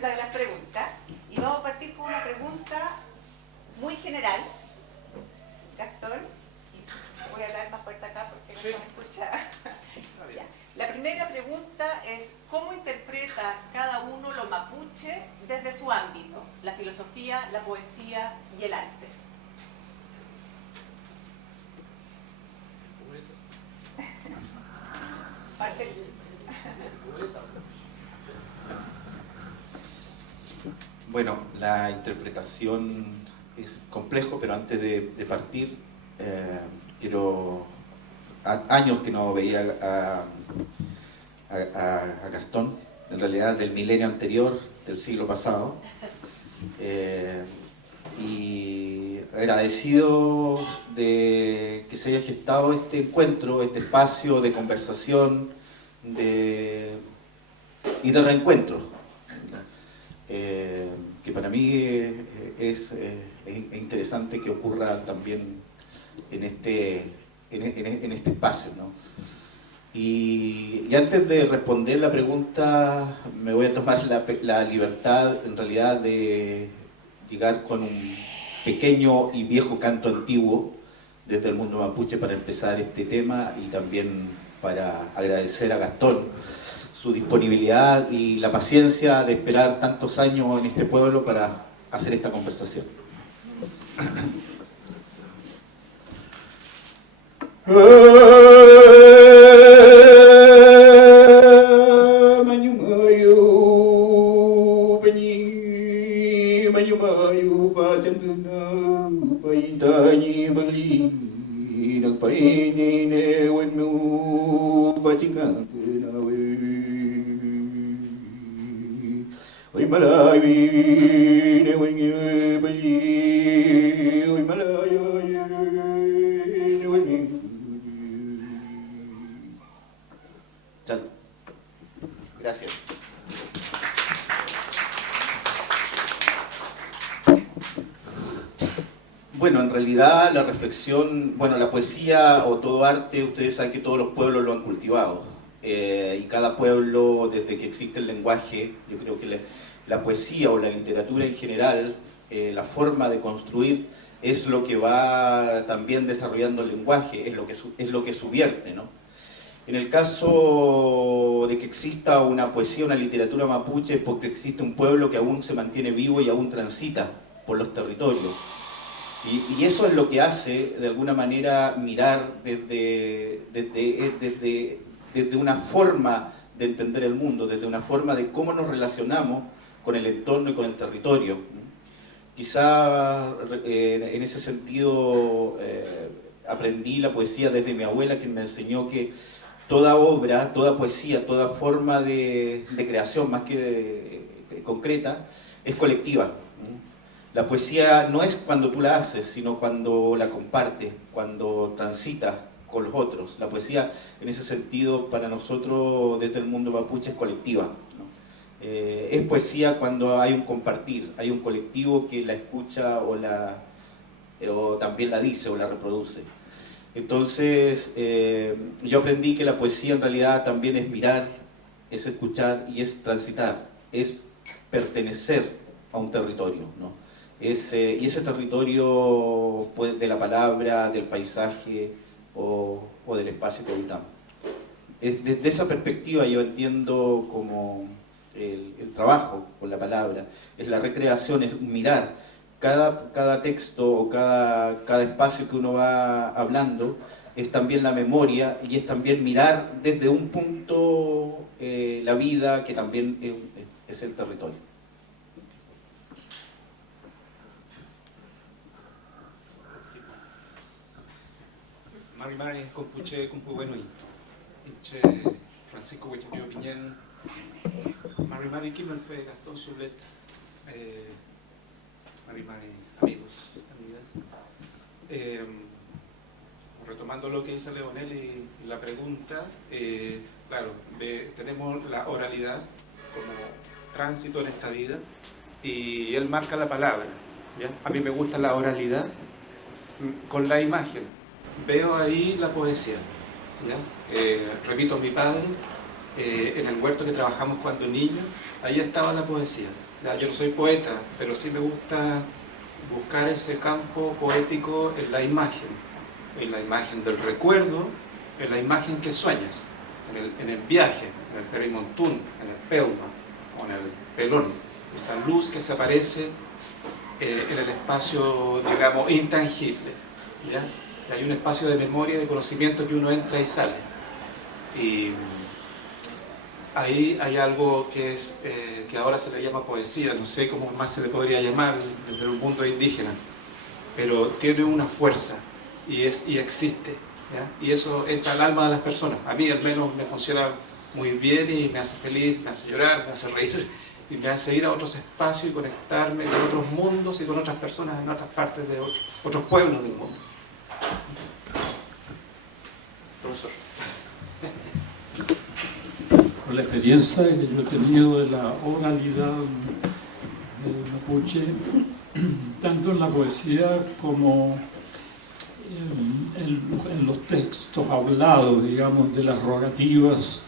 la de las preguntas. Y vamos a partir con una pregunta muy general. Gastón, y voy a hablar más fuerte acá porque no se me escucha. Ya. La primera pregunta es: ¿cómo interpreta cada uno lo mapuche desde su ámbito? La filosofía, la poesía y el arte. Bueno, la interpretación es complejo, pero antes de partir, quiero... años que no veía a Gastón, en realidad del milenio anterior, del siglo pasado, y agradecido de que se haya gestado este encuentro, este espacio de conversación y de reencuentro, que para mí es interesante que ocurra también en este espacio, ¿no? Y antes de responder la pregunta, me voy a tomar la libertad, en realidad, de llegar con un pequeño y viejo canto antiguo desde el mundo mapuche para empezar este tema, y también para agradecer a Gastón su disponibilidad y la paciencia de esperar tantos años en este pueblo para hacer esta conversación. Gracias. Bueno, en realidad la reflexión, bueno, la poesía o todo arte, ustedes saben que todos los pueblos lo han cultivado. Y cada pueblo, desde que existe el lenguaje, yo creo que la poesía o la literatura en general, la forma de construir es lo que va también desarrollando el lenguaje, es lo que subvierte, ¿no? En el caso de que exista una poesía, una literatura mapuche, es porque existe un pueblo que aún se mantiene vivo y aún transita por los territorios. Y eso es lo que hace, de alguna manera, mirar desde una forma de entender el mundo, desde una forma de cómo nos relacionamos con el entorno y con el territorio. Quizá en ese sentido aprendí la poesía desde mi abuela, quien me enseñó que toda obra, toda poesía, toda forma de creación, más que concreta, es colectiva. La poesía no es cuando tú la haces, sino cuando la compartes, cuando transitas con los otros. La poesía, en ese sentido, para nosotros, desde el mundo mapuche, es colectiva, ¿no? Es poesía cuando hay un compartir, hay un colectivo que la escucha o también la dice o la reproduce. Entonces, yo aprendí que la poesía en realidad también es mirar, es escuchar y es transitar, es pertenecer a un territorio, ¿no? Y ese territorio de la palabra, del paisaje o del espacio que habitamos. Desde esa perspectiva yo entiendo como el trabajo con la palabra, es la recreación, es mirar cada texto o cada espacio que uno va hablando, es también la memoria y es también mirar desde un punto la vida, que también es el territorio. Marimari, Compuche, Compuwenui, Inche, Francisco Huechapio Piñén, Marimari, Kimmelfe, Gastón Sublet, Marimari, amigos, amigas. Retomando lo que dice Leonel y la pregunta, claro, tenemos la oralidad como tránsito en esta vida y él marca la palabra, ¿ya? A mí me gusta la oralidad con la imagen. Veo ahí la poesía, ¿ya? Repito, mi padre en el huerto que trabajamos cuando niño, ahí estaba la poesía. Yo no soy poeta, pero sí me gusta buscar ese campo poético en la imagen del recuerdo, en la imagen que sueñas, en el viaje, en el Perimontún, en el Peuma o en el Pelón, esa luz que se aparece en el espacio, digamos, intangible, ¿ya? Hay un espacio de memoria y de conocimiento que uno entra y sale. Y ahí hay algo que ahora se le llama poesía, no sé cómo más se le podría llamar desde un mundo indígena, pero tiene una fuerza y existe, ¿ya? Y eso entra al alma de las personas. A mí al menos me funciona muy bien y me hace feliz, me hace llorar, me hace reír y me hace ir a otros espacios y conectarme con otros mundos y con otras personas en otras partes de otros pueblos del mundo. Profesor. Por la experiencia que yo he tenido de la oralidad mapuche, tanto en la poesía como en los textos hablados, digamos, de las rogativas,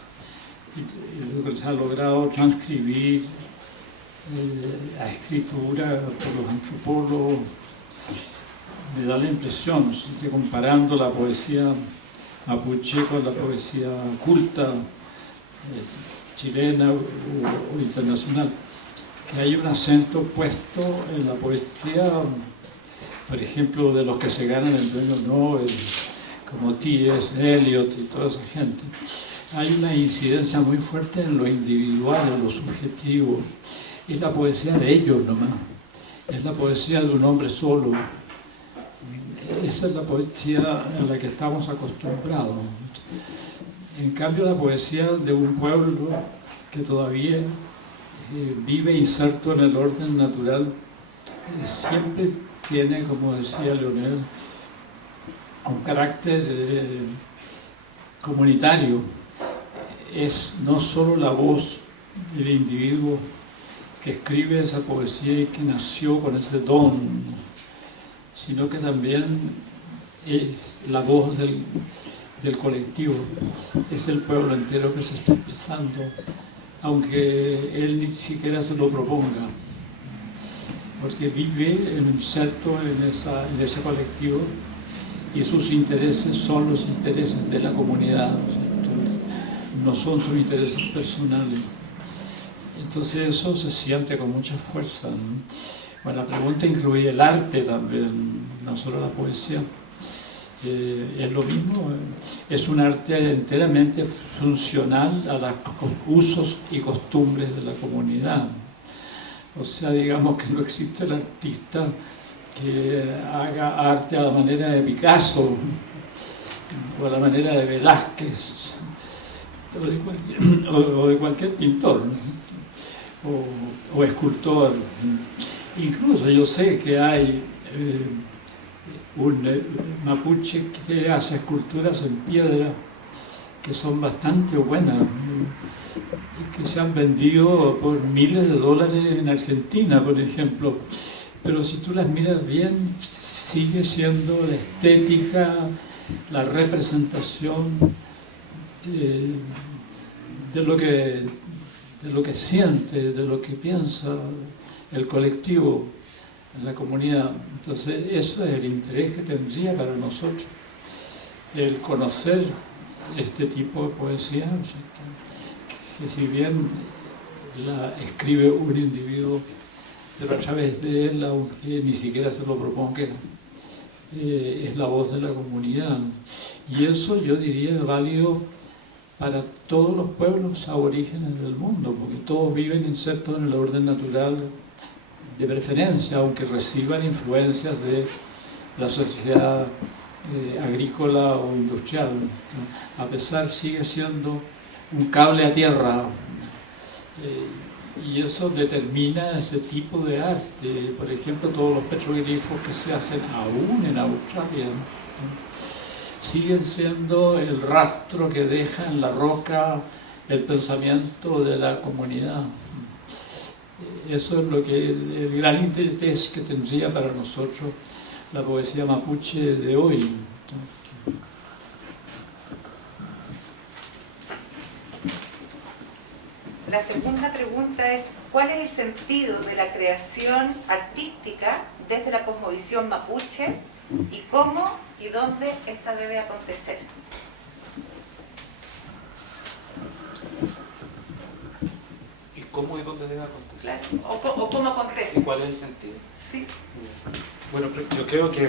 y lo que se ha logrado transcribir a escritura por los antropólogos, me da la impresión, que comparando la poesía mapuche con la poesía culta, chilena o internacional, que hay un acento puesto en la poesía, por ejemplo, de los que se ganan el premio Nobel, como T.S. Eliot y toda esa gente. Hay una incidencia muy fuerte en lo individual, en lo subjetivo. Es la poesía de ellos nomás, es la poesía de un hombre solo. Esa es la poesía a la que estamos acostumbrados. En cambio, la poesía de un pueblo que todavía vive inserto en el orden natural, siempre tiene, como decía Leonel, un carácter comunitario. Es no solo la voz del individuo que escribe esa poesía y que nació con ese don, sino que también es la voz del colectivo, es el pueblo entero que se está expresando, aunque él ni siquiera se lo proponga, porque vive inserto en ese colectivo y sus intereses son los intereses de la comunidad, no son sus intereses personales. Entonces eso se siente con mucha fuerza, ¿no? Bueno, la pregunta incluye el arte también, no solo la poesía. Es lo mismo, es un arte enteramente funcional a los usos y costumbres de la comunidad. O sea, digamos que no existe el artista que haga arte a la manera de Picasso o a la manera de Velázquez o de cualquier pintor, ¿no? o escultor. Incluso yo sé que hay un mapuche que hace esculturas en piedra que son bastante buenas y que se han vendido por miles de dólares en Argentina, por ejemplo. Pero si tú las miras bien, sigue siendo la estética, la representación de lo que siente, de lo que piensa el colectivo, la comunidad. Entonces eso es el interés que tendría para nosotros, el conocer este tipo de poesía, que si bien la escribe un individuo, pero a través de él, aunque ni siquiera se lo proponga, es la voz de la comunidad. Y eso yo diría es válido para todos los pueblos aborígenes del mundo, porque todos viven insertos en el orden natural de preferencia, aunque reciban influencias de la sociedad agrícola o industrial, ¿no? A pesar, sigue siendo un cable a tierra, y eso determina ese tipo de arte. Por ejemplo, todos los petroglifos que se hacen aún en Australia, ¿no? Siguen siendo el rastro que deja en la roca el pensamiento de la comunidad. Eso es lo que el gran interés que tendría para nosotros la poesía mapuche de hoy. la segunda pregunta es, ¿cuál es el sentido de la creación artística desde la cosmovisión mapuche y cómo y dónde esta debe acontecer? ¿Y cómo y dónde debe acontecer? Claro. O cómo acontece. ¿Y cuál es el sentido? Sí. Bueno, yo creo que,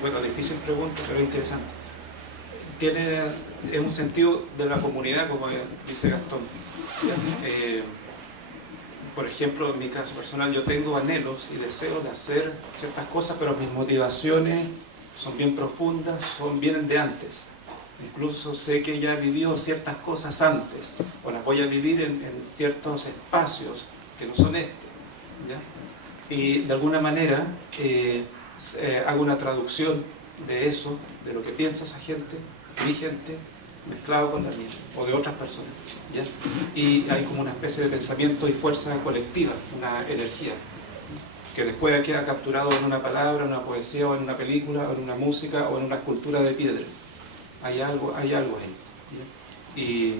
bueno, difícil pregunta, pero interesante. Es un sentido de la comunidad, como dice Gastón. Por ejemplo, en mi caso personal, yo tengo anhelos y deseos de hacer ciertas cosas, pero mis motivaciones son bien profundas, vienen de antes. Incluso sé que ya he vivido ciertas cosas antes, o las voy a vivir en ciertos espacios que no son este. ¿Ya? Y de alguna manera hago una traducción de eso, de lo que piensa esa gente, mi gente, mezclado con la mía, o de otras personas. ¿Ya? Y hay como una especie de pensamiento y fuerza colectiva, una energía, que después queda capturado en una palabra, en una poesía, o en una película, o en una música, o en una escultura de piedra. Hay algo ahí. ¿Ya? Y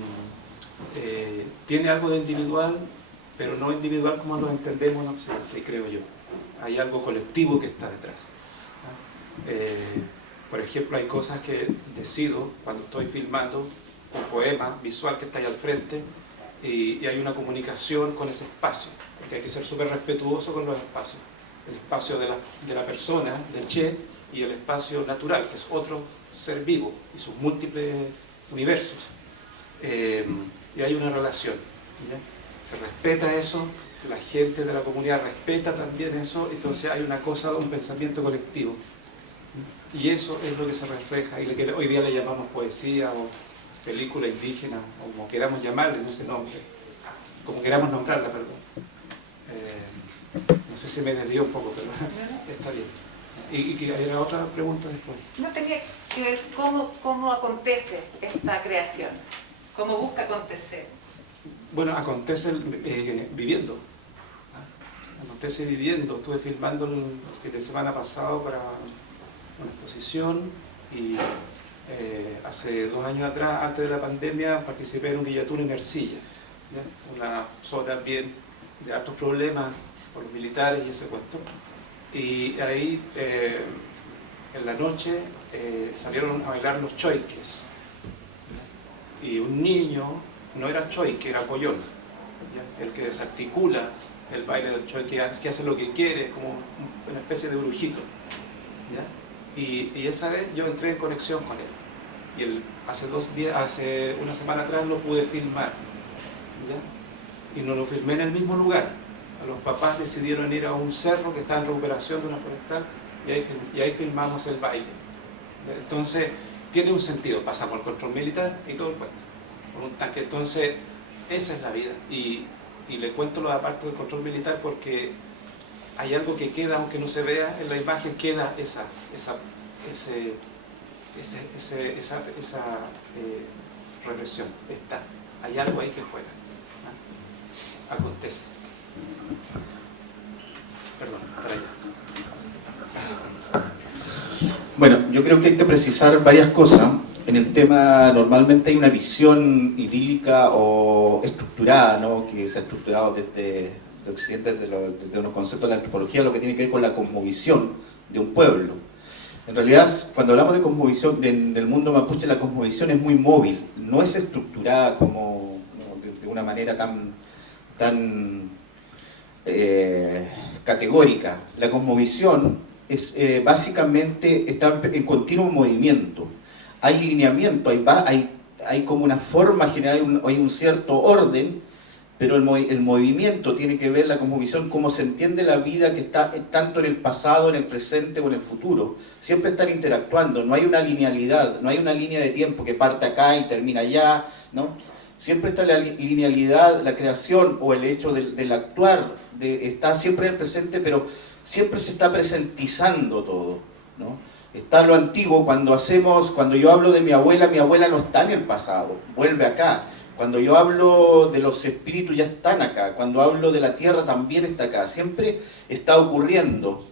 tiene algo de individual, pero no individual como lo entendemos en Occidente, creo yo. Hay algo colectivo que está detrás. Por ejemplo, hay cosas que decido cuando estoy filmando un poema visual que está ahí al frente, y hay una comunicación con ese espacio, porque hay que ser súper respetuoso con los espacios. El espacio de la persona, del Che, y el espacio natural, que es otro ser vivo, y sus múltiples universos. Y hay una relación. ¿Ya? Se respeta eso, la gente de la comunidad respeta también eso, entonces hay una cosa, un pensamiento colectivo. Y eso es lo que se refleja, y lo que hoy día le llamamos poesía, o película indígena, o como queramos llamarle en ese nombre, como queramos nombrarla, perdón. No sé si me desvío un poco, pero está bien. ¿Y era otra pregunta después? No, tenía que ver cómo acontece esta creación, cómo busca acontecer. Bueno, acontece viviendo. Acontece viviendo. Estuve filmando el fin de semana pasado para una exposición, y hace 2 años atrás, antes de la pandemia, participé en un guillatún en Ercilla, ¿ya? Una zona bien de altos problemas por los militares y ese cuento. Y ahí, en la noche, salieron a bailar los choiques. Y un niño, no era choique, era coyón, ¿ya? El que desarticula el baile del choique, que hace lo que quiere, es como una especie de brujito. ¿Ya? Y esa vez yo entré en conexión con él. Y hace una semana atrás lo pude filmar. ¿Ya? Y no lo filmé en el mismo lugar. Los papás decidieron ir a un cerro que está en recuperación de una forestal, y ahí filmamos el baile. Entonces, tiene un sentido. Pasamos el control militar y todo el cuento, por un tanque. Entonces, esa es la vida. Y le cuento la parte del control militar porque hay algo que queda, aunque no se vea en la imagen, queda esa represión. Está. Hay algo ahí que juega. ¿Ah? Acontece. Perdón, para allá. Bueno, yo creo que hay que precisar varias cosas. En el tema, normalmente hay una visión idílica o estructurada, ¿no? Que se ha estructurado desde Occidente, desde unos conceptos de la antropología, lo que tiene que ver con la cosmovisión de un pueblo. En realidad, cuando hablamos de cosmovisión del mundo mapuche, la cosmovisión es muy móvil, no es estructurada como de una manera tan categórica. La cosmovisión es básicamente está en continuo movimiento. Hay lineamiento, hay como una forma general, hay un cierto orden, pero el movimiento tiene que ver la cosmovisión, cómo se entiende la vida que está tanto en el pasado, en el presente o en el futuro. Siempre están interactuando, no hay una linealidad, no hay una línea de tiempo que parte acá y termina allá, ¿no? Siempre está la linealidad, la creación o el hecho del actuar, está siempre en el presente, pero siempre se está presentizando todo, ¿no? Está lo antiguo, cuando yo hablo de mi abuela no está en el pasado, vuelve acá. Cuando yo hablo de los espíritus ya están acá, cuando hablo de la tierra también está acá, siempre está ocurriendo.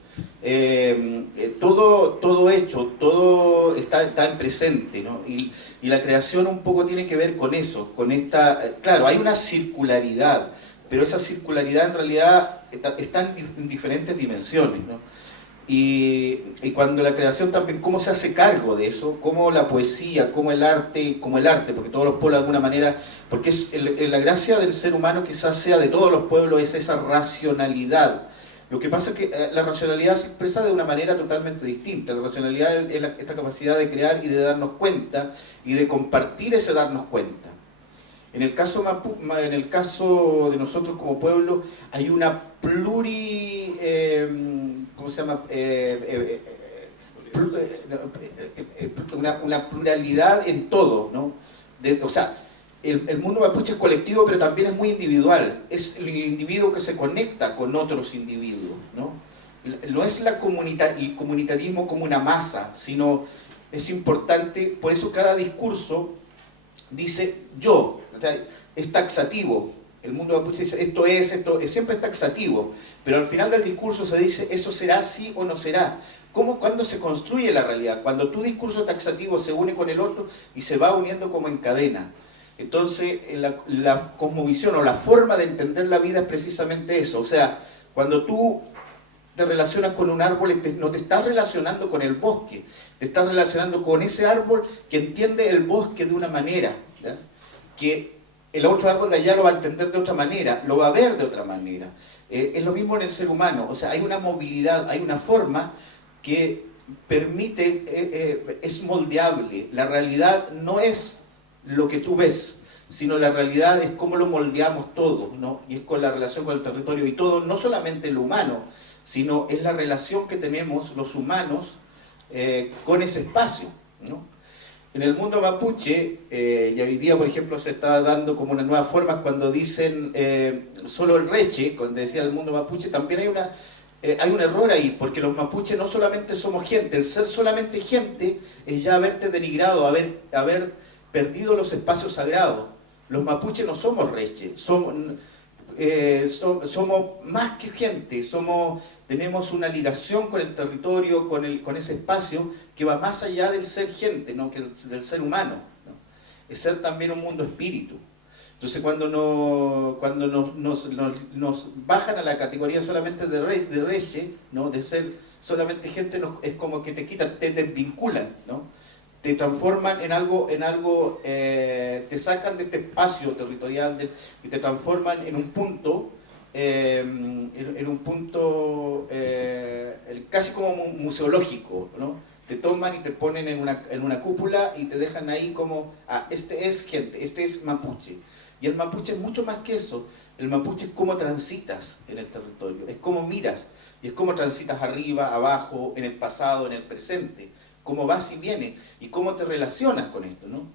todo hecho, todo está en presente, ¿no? Y la creación un poco tiene que ver con eso, con esta, claro, hay una circularidad, pero esa circularidad en realidad está en diferentes dimensiones, ¿no? Y cuando la creación también, cómo se hace cargo de eso, cómo la poesía, cómo el arte, porque todos los pueblos de alguna manera, porque la gracia del ser humano quizás sea de todos los pueblos, es esa racionalidad. Lo que pasa es que la racionalidad se expresa de una manera totalmente distinta. La racionalidad es esta capacidad de crear y de darnos cuenta y de compartir ese darnos cuenta. En el caso de nosotros como pueblo hay una una pluralidad en todo, ¿no? O sea, el mundo mapuche es colectivo, pero también es muy individual. Es el individuo que se conecta con otros individuos, ¿no? No es el comunitarismo como una masa, sino es importante, por eso cada discurso dice yo, o sea, es taxativo. El mundo mapuche dice esto es, siempre es taxativo, pero al final del discurso se dice eso será sí o no será. ¿Cuándo se construye la realidad? Cuando tu discurso taxativo se une con el otro y se va uniendo como en cadena. Entonces la cosmovisión o la forma de entender la vida es precisamente eso. O sea, cuando tú te relacionas con un árbol, no te estás relacionando con el bosque, te estás relacionando con ese árbol que entiende el bosque de una manera, ¿ya? Que el otro árbol de allá lo va a entender de otra manera, lo va a ver de otra manera. Es lo mismo en el ser humano, o sea, hay una movilidad, hay una forma que permite, es moldeable. La realidad no es lo que tú ves, sino la realidad es cómo lo moldeamos todos, ¿no? Y es con la relación con el territorio y todo, no solamente lo humano, sino es la relación que tenemos los humanos con ese espacio, ¿no? En el mundo mapuche, y hoy día, por ejemplo, se está dando como una nueva forma cuando dicen solo el reche, cuando decía el mundo mapuche, también hay un error ahí, porque los mapuches no solamente somos gente, el ser solamente gente es ya haberte denigrado, haber perdido los espacios sagrados. Los mapuches no somos reche, somos más que gente, tenemos una ligación con el territorio, con ese espacio que va más allá del ser gente, ¿no? Que del ser humano, ¿no? Es ser también un mundo espíritu. Entonces cuando nos bajan a la categoría solamente de reche, ¿no? De ser solamente gente, es como que te quitan, te desvinculan, ¿no? Te transforman en algo, te sacan de este espacio territorial y te transforman en un punto, casi como museológico, ¿no? Te toman y te ponen en una cúpula y te dejan ahí como, este es gente, este es mapuche. Y el mapuche es mucho más que eso. El mapuche es cómo transitas en el territorio, es cómo miras, y es cómo transitas arriba, abajo, en el pasado, en el presente. Cómo vas y vienes, y cómo te relacionas con esto, ¿no?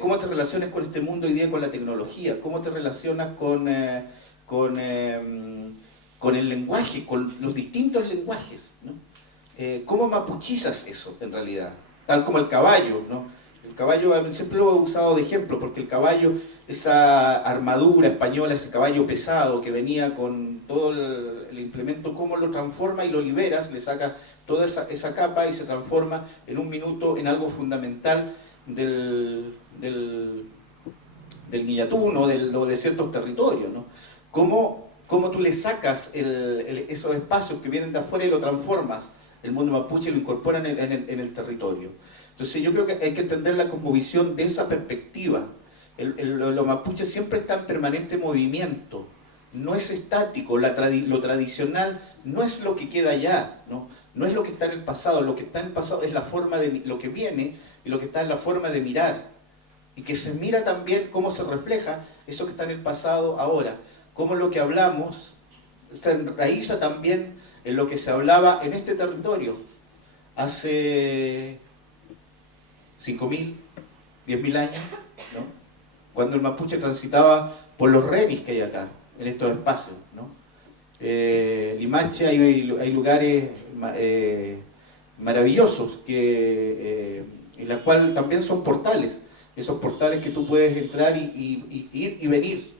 Cómo te relacionas con este mundo hoy día, con la tecnología, cómo te relacionas con el lenguaje, con los distintos lenguajes, ¿no? Cómo mapuchizas eso, en realidad, tal como el caballo, ¿no? El caballo siempre lo he usado de ejemplo, porque el caballo, esa armadura española, ese caballo pesado que venía con todo el implemento, cómo lo transforma y lo liberas, le saca toda esa capa y se transforma en un minuto en algo fundamental del guillatún o de ciertos territorios, ¿no? Cómo tú le sacas esos espacios que vienen de afuera y lo transformas, el mundo mapuche, y lo incorporan en el territorio. Entonces yo creo que hay que entender la cosmovisión de esa perspectiva. Los mapuches siempre están en permanente movimiento, no es estático, lo tradicional no es lo que queda allá, ¿no? No es lo que está en el pasado, lo que está en el pasado es la forma de lo que viene, y lo que está en la forma de mirar, y que se mira también cómo se refleja eso que está en el pasado ahora, cómo lo que hablamos se enraiza también en lo que se hablaba en este territorio hace 5.000, 10.000 años, ¿no? Cuando el mapuche transitaba por los renis que hay acá, en estos espacios, ¿no? Limache, hay lugares maravillosos en los cuales también son portales, esos portales que tú puedes entrar y ir y venir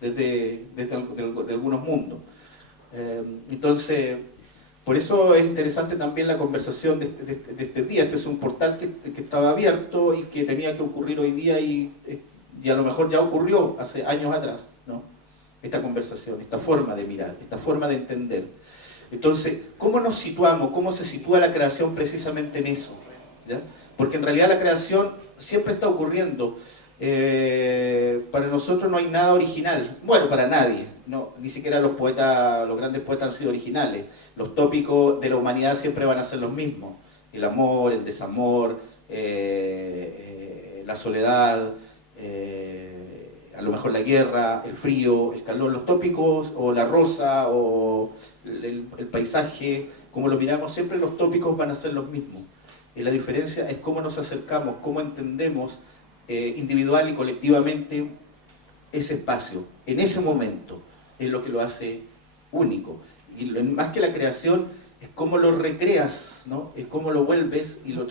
desde algunos mundos. Entonces, Por eso es interesante también la conversación de este día. Este es un portal que estaba abierto y que tenía que ocurrir hoy día y a lo mejor ya ocurrió hace años atrás, ¿no? Esta conversación, esta forma de mirar, esta forma de entender. Entonces, ¿cómo nos situamos? ¿Cómo se sitúa la creación precisamente en eso? ¿Ya? Porque en realidad la creación siempre está ocurriendo. Para nosotros no hay nada original. Bueno, para nadie. No, ni siquiera los poetas, los grandes poetas han sido originales. Los tópicos de la humanidad siempre van a ser los mismos. El amor, el desamor, la soledad, a lo mejor la guerra, el frío, el calor, los tópicos, o la rosa, o el paisaje, como lo miramos, siempre los tópicos van a ser los mismos. Y la diferencia es cómo nos acercamos, cómo entendemos individual y colectivamente ese espacio, en ese momento, es lo que lo hace único. Y más que la creación, es cómo lo recreas, ¿no? Es cómo lo vuelves y lo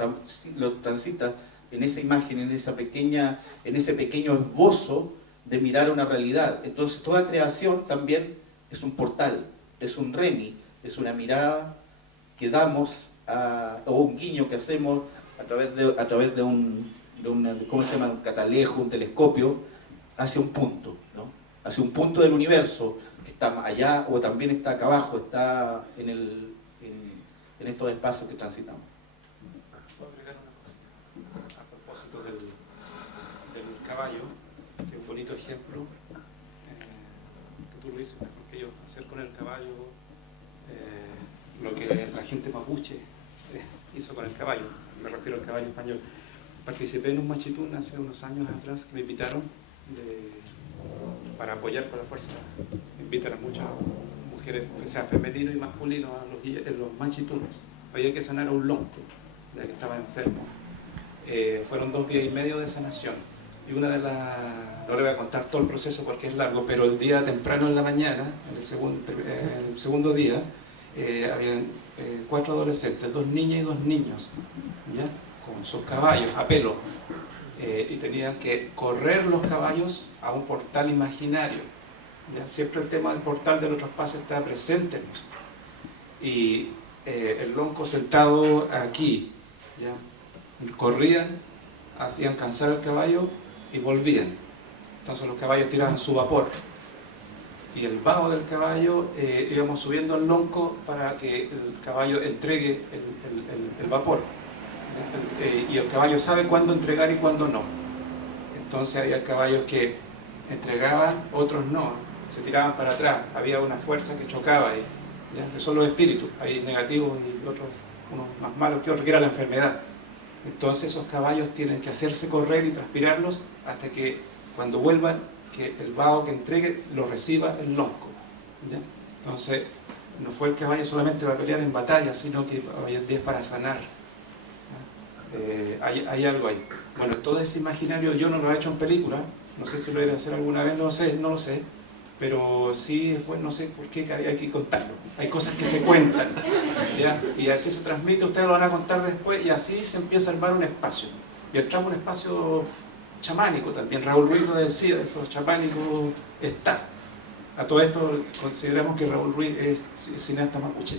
transitas en esa imagen, en ese pequeño esbozo de mirar una realidad. Entonces toda creación también es un portal, es un reni, es una mirada que damos o un guiño que hacemos a través de un ¿cómo se llama? Un catalejo, un telescopio, hacia un punto, ¿no? Hacia un punto del universo que está allá o también está acá abajo, está en estos espacios que transitamos. ¿Puedo agregar una cosa? A propósito del caballo, que es un bonito ejemplo, que tú lo dices mejor que yo, hacer con el caballo lo que la gente mapuche hizo con el caballo, me refiero al caballo español. Participé en un machitún hace unos años atrás que me invitaron para apoyar con la fuerza. Me invitan a muchas mujeres, o sea, femenino y masculino, en los machitunes. Había que sanar a un lonco, ya que estaba enfermo. Fueron 2 días y medio de sanación. Y una de las... No le voy a contar todo el proceso porque es largo, pero el día temprano en la mañana, en el segundo día, habían 4 adolescentes, 2 niñas y 2 niños, ¿ya? Con sus caballos a pelo, y tenían que correr los caballos a un portal imaginario, ¿ya? Siempre el tema del portal del otro espacio está presente en nosotros. Y el lonco sentado aquí, ¿ya? Corrían, hacían cansar el caballo y volvían. Entonces los caballos tiraban su vapor. Y el vaho del caballo íbamos subiendo al lonco para que el caballo entregue el vapor. Y el caballo sabe cuándo entregar y cuándo no. Entonces había caballos que entregaban, otros no, se tiraban para atrás, había una fuerza que chocaba ahí, ¿ya? Que son los espíritus, hay negativos y otros, unos más malos que otros, que era la enfermedad. Entonces esos caballos tienen que hacerse correr y transpirarlos hasta que cuando vuelvan, que el vaho que entregue lo reciba el lonco, ¿ya? Entonces no fue el caballo solamente para pelear en batalla, sino que hoy en día es para sanar. Hay algo ahí. Bueno, todo ese imaginario yo no lo he hecho en película, no sé si lo voy a hacer alguna vez, no lo sé, pero sí, después no sé por qué hay que contarlo. Hay cosas que se cuentan, ¿ya? Y así se transmite, ustedes lo van a contar después y así se empieza a armar un espacio. Y entramos un espacio chamánico también, Raúl Ruiz lo decía, eso chamánico está. A todo esto consideramos que Raúl Ruiz es cineasta mapuche.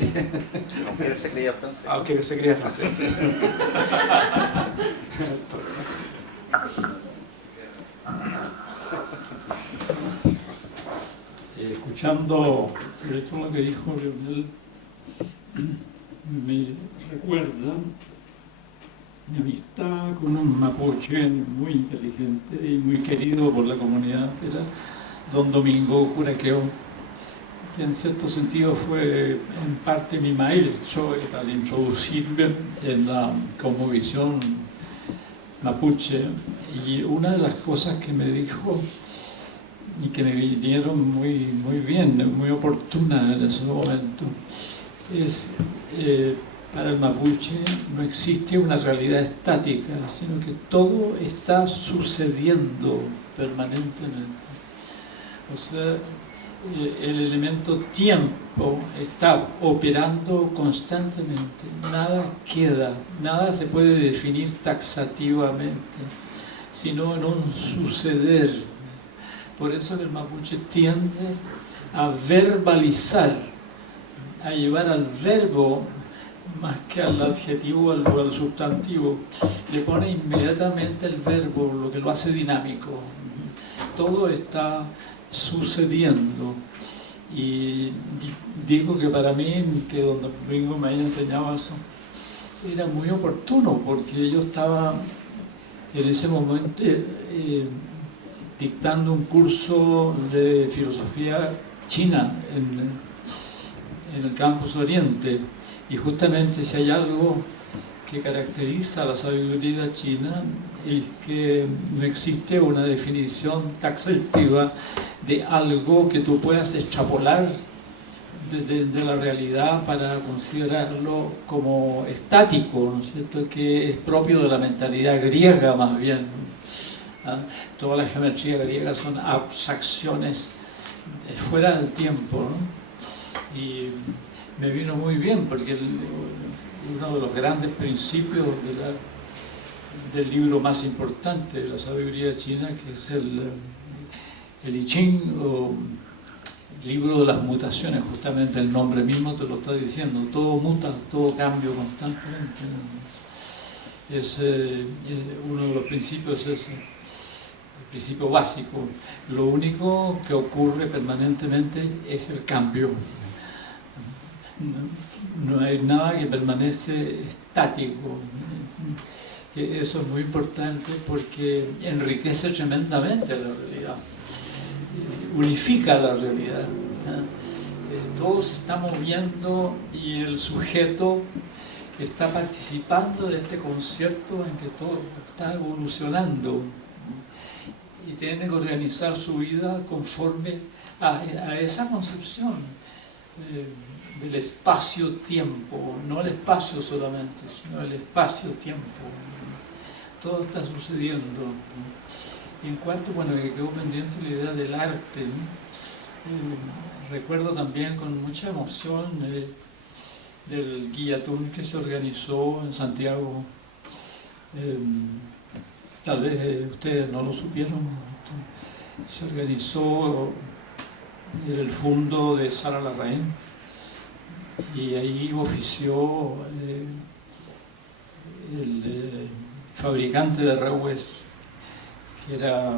Aunque él se creía francés. Aunque él se creía francés. Escuchando sobre todo lo que dijo Leonel, me recuerda mi amistad con un mapuche muy inteligente y muy querido por la comunidad, era don Domingo Curaqueo, que en cierto sentido fue en parte mi maestro al introducirme en la cosmovisión mapuche. Y una de las cosas que me dijo y que me vinieron muy bien, muy oportunas en ese momento, es para el mapuche no existe una realidad estática, sino que todo está sucediendo permanentemente. O sea, el elemento tiempo está operando constantemente, nada queda, nada se puede definir taxativamente, sino en un suceder. Por eso el mapuche tiende a verbalizar a llevar al verbo más que al adjetivo o al sustantivo. Le pone inmediatamente el verbo, lo que lo hace dinámico. Todo está sucediendo. Y digo que para mí, que donde Domingo me haya enseñado eso, era muy oportuno, porque yo estaba en ese momento dictando un curso de filosofía china en el campus Oriente, y justamente si hay algo que caracteriza a la sabiduría china es que no existe una definición taxativa de algo que tú puedas extrapolar de la realidad para considerarlo como estático, ¿no es cierto?, que es propio de la mentalidad griega más bien. ¿Ah? Toda la geometría griega son abstracciones fuera del tiempo, ¿no? Y me vino muy bien porque uno de los grandes principios del libro más importante de la sabiduría china, que es el I Ching, o libro de las mutaciones, justamente el nombre mismo te lo está diciendo, todo muta, todo cambio constantemente. Es uno de los principios, es el principio básico. Lo único que ocurre permanentemente es el cambio. No hay nada que permanece estático. Que eso es muy importante porque enriquece tremendamente la realidad, unifica la realidad. Todo se está moviendo y el sujeto está participando de este concierto en que todo está evolucionando y tiene que organizar su vida conforme a esa concepción del espacio-tiempo, no el espacio solamente, sino el espacio-tiempo. Todo está sucediendo. Y en cuanto, bueno, que quedó pendiente la idea del arte, ¿no? Recuerdo también con mucha emoción del guillatún que se organizó en Santiago. Tal vez ustedes no lo supieron. Se organizó en el fondo de Sara Larraín y ahí ofició el fabricante de rehues, que era,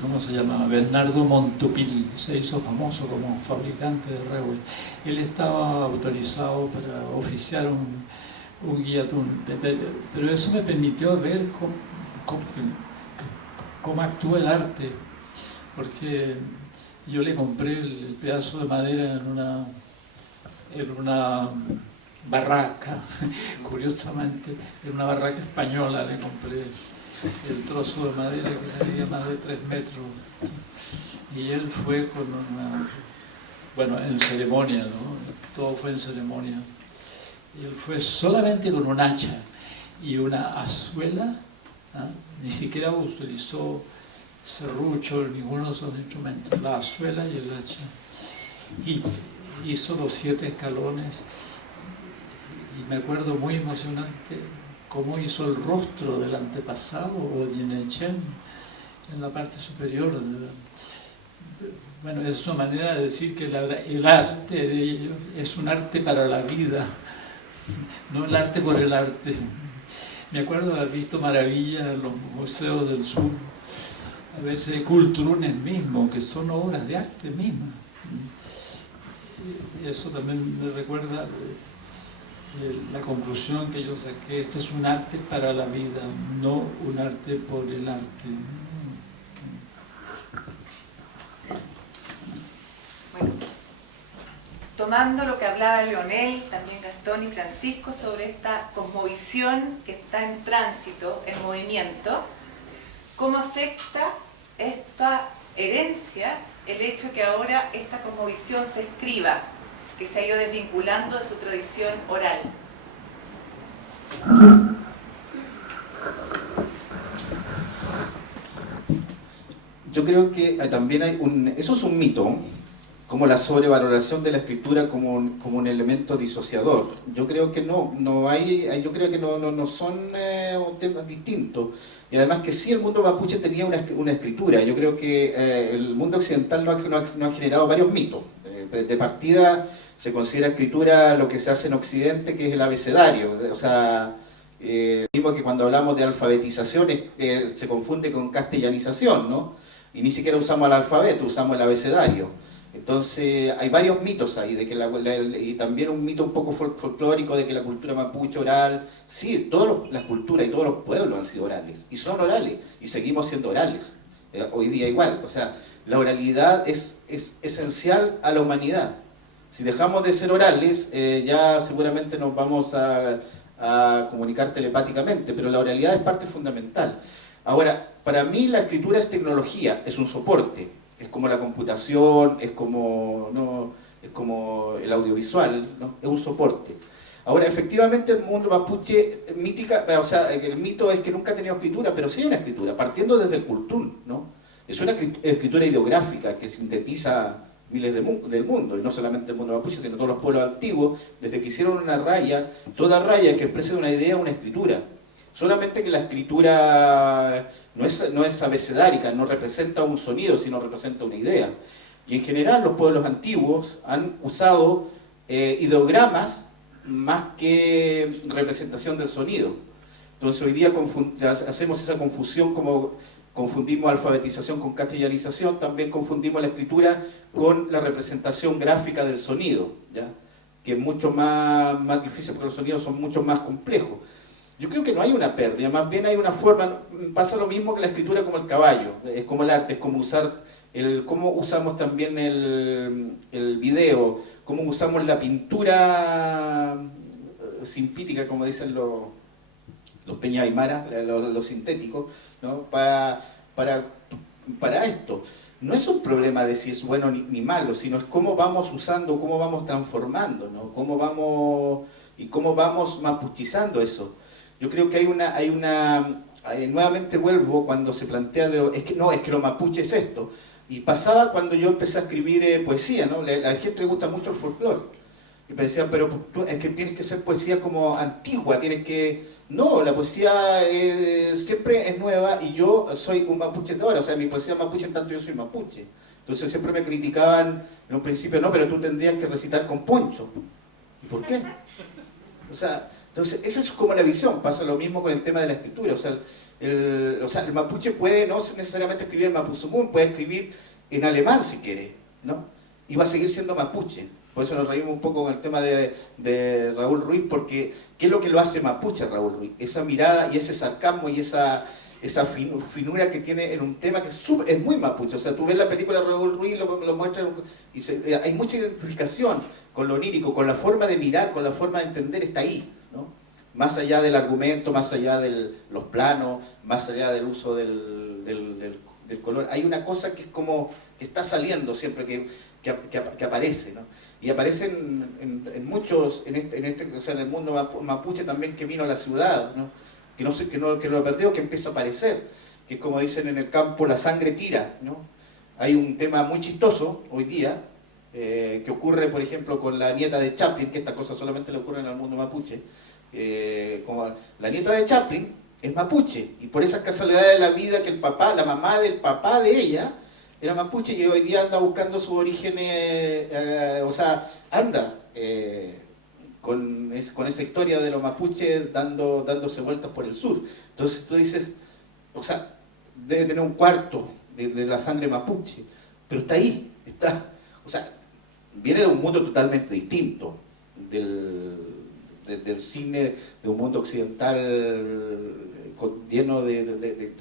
¿cómo se llamaba? Bernardo Montupil, se hizo famoso como fabricante de rehues. Él estaba autorizado para oficiar un guillatún, pero eso me permitió ver cómo actúa el arte, porque yo le compré el pedazo de madera en una barraca, curiosamente, en una barraca española le compré el trozo de madera que medía más de 3 metros, y él fue con bueno, en ceremonia, ¿no? Todo fue en ceremonia, y él fue solamente con un hacha y una azuela, ¿ah? Ni siquiera utilizó serrucho, ninguno de esos instrumentos, la azuela y el hacha, y hizo los 7 escalones. Y me acuerdo muy emocionante cómo hizo el rostro del antepasado o de Yenechen en la parte superior. Bueno, es una manera de decir que el arte de ellos es un arte para la vida, no el arte por el arte. Me acuerdo de haber visto maravillas en los museos del sur, a veces culturones mismos, que son obras de arte mismas. Eso también me recuerda la conclusión que yo saqué: este es un arte para la vida, no un arte por el arte. Bueno, tomando lo que hablaba Leonel, también Gastón y Francisco sobre esta cosmovisión que está en tránsito, en movimiento, ¿cómo afecta esta herencia el hecho que ahora esta cosmovisión se escriba, que se ha ido desvinculando de su tradición oral? Yo creo que también hay eso es un mito, como la sobrevaloración de la escritura como un elemento disociador. Yo creo que yo creo que no son temas distintos. Y además que sí, el mundo mapuche tenía una escritura. Yo creo que el mundo occidental no ha generado varios mitos. De partida se considera escritura lo que se hace en Occidente, que es el abecedario. O sea, mismo que cuando hablamos de alfabetización se confunde con castellanización, ¿no? Y ni siquiera usamos el alfabeto, usamos el abecedario. Entonces hay varios mitos ahí, de que y también un mito un poco folclórico de que la cultura mapuche oral, sí, todas las culturas y todos los pueblos han sido orales, y son orales, y seguimos siendo orales, hoy día igual. O sea, la oralidad es esencial a la humanidad. Si dejamos de ser orales, ya seguramente nos vamos a comunicar telepáticamente, pero la oralidad es parte fundamental. Ahora, para mí la escritura es tecnología, es un soporte, es como la computación, es como el audiovisual, ¿no? Es un soporte. Ahora, efectivamente el mundo mapuche mítica, o sea, el mito es que nunca ha tenido escritura, pero sí hay una escritura, partiendo desde el Kultún, ¿no? Es una escritura ideográfica que sintetiza miles del mundo, y no solamente el mundo mapuche, sino todos los pueblos antiguos, desde que hicieron una raya, toda raya que exprese una idea, una escritura. Solamente que la escritura no es abecedárica, no representa un sonido, sino representa una idea. Y en general los pueblos antiguos han usado ideogramas más que representación del sonido. Entonces hoy día hacemos esa confusión, como confundimos alfabetización con castellanización, también confundimos la escritura con la representación gráfica del sonido, ¿ya? Que es mucho más difícil porque los sonidos son mucho más complejos. Yo creo que no hay una pérdida, más bien hay una forma, pasa lo mismo que la escritura como el caballo, es como el arte, es como cómo usamos también el video, cómo usamos la pintura simpítica, como dicen los Peña Aymara, los sintéticos, ¿no? para esto. No es un problema de si es bueno ni malo, sino es cómo vamos usando, cómo vamos transformando, ¿no? Cómo vamos mapuchizando eso. Yo creo que nuevamente vuelvo cuando se plantea, es que lo mapuche es esto. Y pasaba cuando yo empecé a escribir poesía, ¿no? A la gente le gusta mucho el folclore. Y me decían, pero es que tienes que ser poesía como antigua, tienes que... No, la poesía siempre es nueva y yo soy un mapuche de ahora, o sea, mi poesía es mapuche en tanto yo soy mapuche. Entonces siempre me criticaban en un principio, no, pero tú tendrías que recitar con poncho. ¿Y por qué? O sea, entonces esa es como la visión, pasa lo mismo con el tema de la escritura, o sea, el mapuche puede no necesariamente escribir en mapuzungún, puede escribir en alemán si quiere, ¿no? Y va a seguir siendo mapuche. Por eso nos reímos un poco con el tema de Raúl Ruiz, porque ¿qué es lo que lo hace mapuche Raúl Ruiz? Esa mirada y ese sarcasmo y esa finura que tiene en un tema que es muy mapuche. O sea, tú ves la película de Raúl Ruiz, lo muestran, y hay mucha identificación con lo onírico, con la forma de mirar, con la forma de entender, está ahí, ¿no? Más allá del argumento, más allá de los planos, más allá del uso del color. Hay una cosa que es como que está saliendo siempre, que aparece, ¿no? Y aparecen en muchos, o sea, en el mundo mapuche también, que vino a la ciudad, ¿no? Que lo perdió, que empieza a aparecer, que es como dicen en el campo, la sangre tira, ¿no? Hay un tema muy chistoso hoy día, que ocurre, por ejemplo, con la nieta de Chaplin, que esta cosa solamente le ocurre en el mundo mapuche, como la nieta de Chaplin es mapuche, y por esas casualidades de la vida que la mamá del papá de ella, era mapuche, y hoy día anda buscando sus orígenes, o sea, anda con esa historia de los mapuches dándose vueltas por el sur. Entonces tú dices, o sea, debe tener un cuarto de la sangre mapuche, pero está ahí, o sea, viene de un mundo totalmente distinto, del cine, de un mundo occidental lleno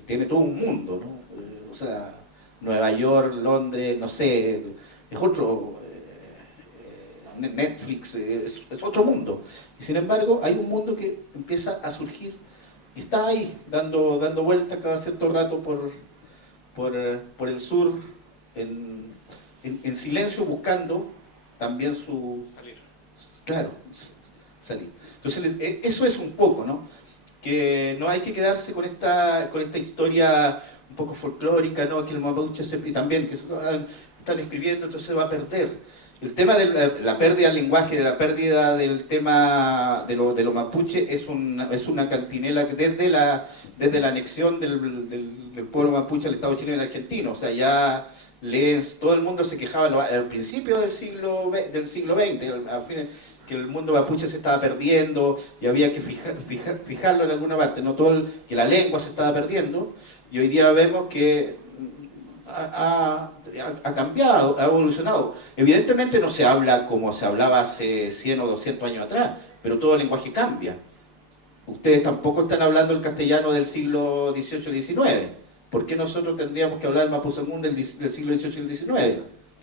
tiene todo un mundo, ¿no? O sea, Nueva York, Londres, no sé, es otro, Netflix, es otro mundo. Y sin embargo, hay un mundo que empieza a surgir y está ahí, dando vueltas cada cierto rato por el sur, en silencio, buscando también Salir. Claro, salir. Entonces, eso es un poco, ¿no? Que no hay que quedarse con esta historia un poco folclórica, ¿no? Que el mapuche y también que están escribiendo, entonces se va a perder. El tema de la pérdida del lenguaje, de la pérdida del tema de lo mapuche, es una cantinela desde la anexión del pueblo mapuche al Estado chileno y argentino. O sea, ya todo el mundo se quejaba al principio del siglo XX, a fines, que el mundo mapuche se estaba perdiendo y había que fijarlo en alguna parte, no todo que la lengua se estaba perdiendo, y hoy día vemos que ha cambiado, ha evolucionado. Evidentemente no se habla como se hablaba hace 100 o 200 años atrás, pero todo el lenguaje cambia. Ustedes tampoco están hablando el castellano del siglo XVIII y XIX. ¿Por qué nosotros tendríamos que hablar el mapuzungún del siglo XVIII y el XIX?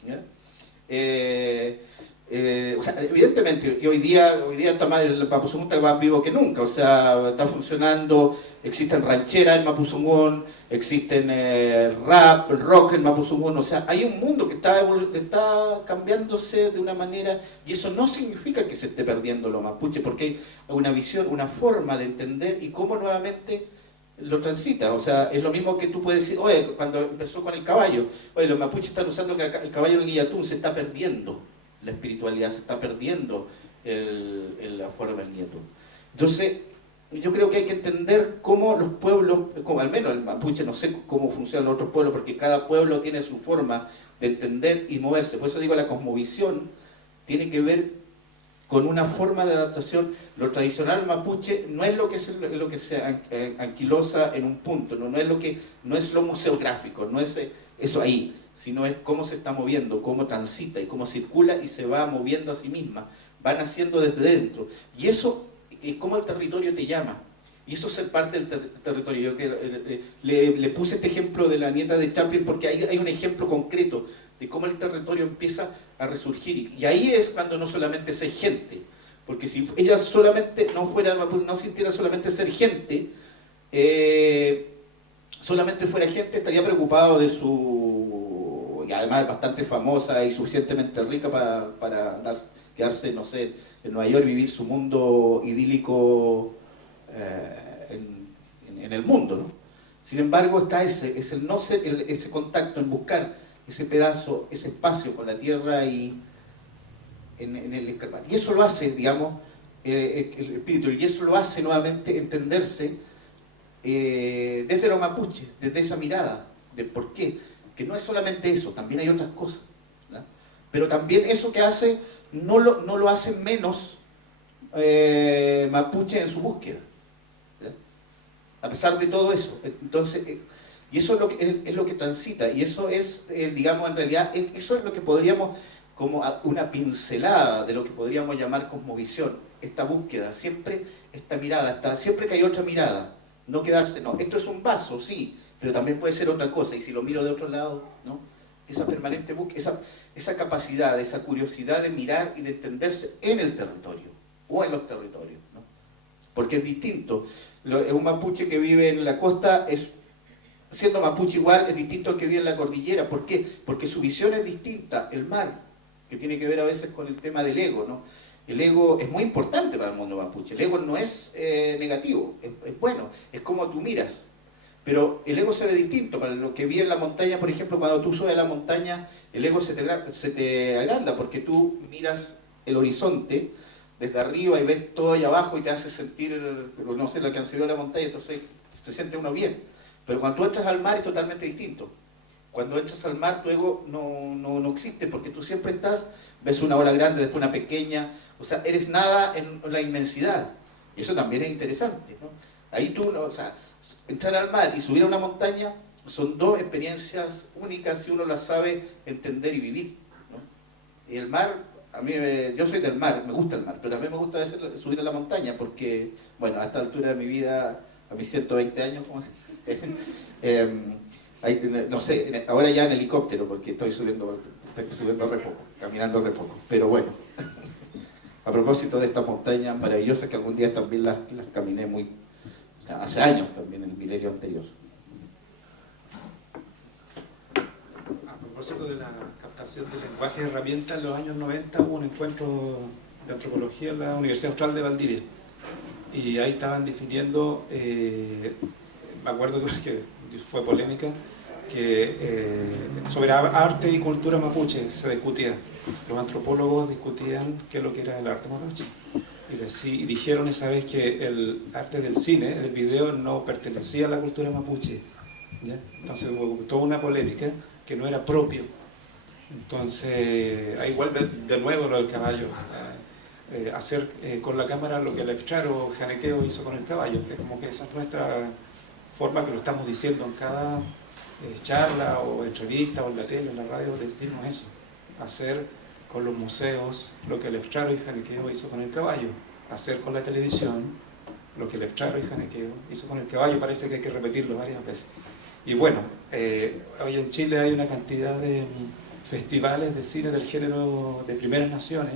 ¿Ya? O sea, evidentemente, y hoy día está más, el mapuzungún está más vivo que nunca, o sea, está funcionando, existen rancheras en mapuzungún, existen rap, rock en mapuzungún, o sea, hay un mundo que está cambiándose de una manera, y eso no significa que se esté perdiendo lo mapuche, porque hay una visión, una forma de entender y cómo nuevamente lo transita. O sea, es lo mismo que tú puedes decir, oye, cuando empezó con el caballo, oye, los mapuches están usando el caballo en guillatún, se está perdiendo la espiritualidad, se está perdiendo la forma del guillatún. Entonces, yo creo que hay que entender cómo los pueblos, como al menos el mapuche, no sé cómo funcionan los otros pueblos, porque cada pueblo tiene su forma de entender y moverse. Por eso digo, la cosmovisión tiene que ver con una forma de adaptación. Lo tradicional mapuche no es lo que se anquilosa en un punto, no es lo museográfico, no es eso ahí, sino es cómo se está moviendo, cómo transita y cómo circula y se va moviendo a sí misma, va naciendo desde dentro. Y eso es como el territorio te llama, y eso es ser parte del territorio. Yo le puse este ejemplo de la nieta de Chaplin porque hay un ejemplo concreto de cómo el territorio empieza a resurgir, y ahí es cuando no solamente ser gente, porque si ella solamente no sintiera solamente ser gente, solamente fuera gente, estaría preocupado de y además es bastante famosa y suficientemente rica para quedarse, no sé, en Nueva York, vivir su mundo idílico en el mundo, ¿no? Sin embargo, está ese contacto, en buscar ese pedazo, ese espacio con la tierra y en el escarbar. Y eso lo hace, digamos, el espíritu, y eso lo hace nuevamente entenderse desde los mapuches, desde esa mirada de por qué, que no es solamente eso, también hay otras cosas, ¿no? Pero también eso que hace no lo hace menos mapuche en su búsqueda, ¿no? A pesar de todo eso. Entonces, y eso es lo que transita, y eso es, digamos, en realidad, eso es lo que podríamos, como una pincelada de lo que podríamos llamar cosmovisión, esta búsqueda, siempre esta mirada, siempre que hay otra mirada, no quedarse, no, esto es un vaso, sí, pero también puede ser otra cosa, y si lo miro de otro lado, ¿no? Esa permanente búsqueda, esa capacidad, esa curiosidad de mirar y de entenderse en el territorio, o en los territorios, ¿no? Porque es distinto. Un mapuche que vive en la costa, siendo mapuche igual, es distinto al que vive en la cordillera. ¿Por qué? Porque su visión es distinta. El mar, que tiene que ver a veces con el tema del ego, ¿no? El ego es muy importante para el mundo mapuche. El ego no es negativo, es bueno, es como tú miras. Pero el ego se ve distinto. Para lo que vive en la montaña, por ejemplo, cuando tú subes a la montaña, el ego se te agranda, porque tú miras el horizonte desde arriba y ves todo allá abajo y te hace sentir, no sé, la que han subido a la montaña, entonces se siente uno bien. Pero cuando tú entras al mar es totalmente distinto. Cuando entras al mar tu ego no existe, porque tú siempre ves una ola grande, después una pequeña, o sea, eres nada en la inmensidad. Y eso también es interesante, ¿no? Ahí tú, o sea, entrar al mar y subir a una montaña son dos experiencias únicas si uno las sabe entender y vivir, ¿no? Y el mar, yo soy del mar, me gusta el mar, pero también me gusta a veces subir a la montaña, porque, bueno, a esta altura de mi vida, a mis 120 años, ¿cómo no sé, ahora ya en helicóptero, porque estoy subiendo re poco, caminando re poco, pero bueno. A propósito de estas montañas maravillosas que algún día también las caminé hace años también, en el milenio anterior. A propósito de la captación del lenguaje de herramientas, en los años 90 hubo un encuentro de antropología en la Universidad Austral de Valdivia. Y ahí estaban definiendo, me acuerdo que fue polémica, que sobre arte y cultura mapuche se discutía. Los antropólogos discutían qué es lo que era el arte mapuche. Y dijeron esa vez que el arte del cine, del video, no pertenecía a la cultura mapuche, ¿ya? Entonces hubo toda una polémica, que no era propio. Entonces, ahí vuelve de nuevo lo del caballo. Hacer con la cámara lo que Lefcharo Janequeo hizo con el caballo, que como que esa es nuestra forma, que lo estamos diciendo en cada charla o entrevista o en la tele, en la radio, decimos eso, hacer con los museos lo que Lefcharo y Janequeo hizo con el caballo, hacer con la televisión lo que Lefcharo y Janequeo hizo con el caballo. Parece que hay que repetirlo varias veces. Y bueno, hoy en Chile hay una cantidad de festivales de cine del género de primeras naciones,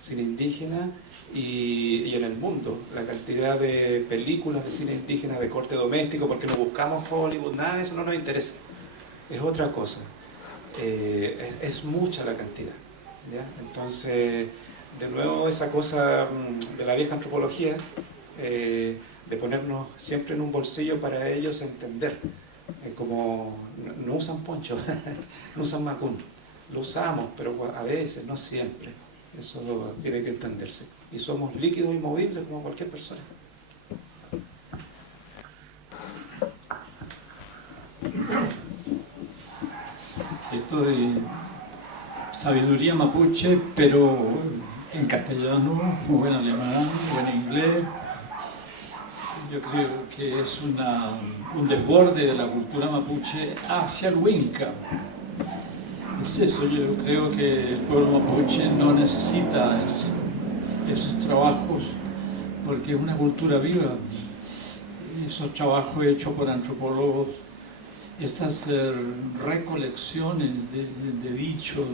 cine indígena, y en el mundo, la cantidad de películas de cine indígena de corte doméstico, porque no buscamos Hollywood, nada de eso no nos interesa, es otra cosa, es mucha la cantidad, ¿ya? Entonces, de nuevo esa cosa de la vieja antropología, de ponernos siempre en un bolsillo para ellos entender, como no usan poncho, no usan macún, lo usamos, pero a veces, no siempre. Eso tiene que entenderse. Y somos líquidos y movibles como cualquier persona. Esto de sabiduría mapuche, pero en castellano, o en alemán, o en inglés. Yo creo que es un desborde de la cultura mapuche hacia el Winca. Es eso, yo creo que el pueblo mapuche no necesita esos trabajos porque es una cultura viva. Esos trabajos hechos por antropólogos, esas recolecciones de dichos,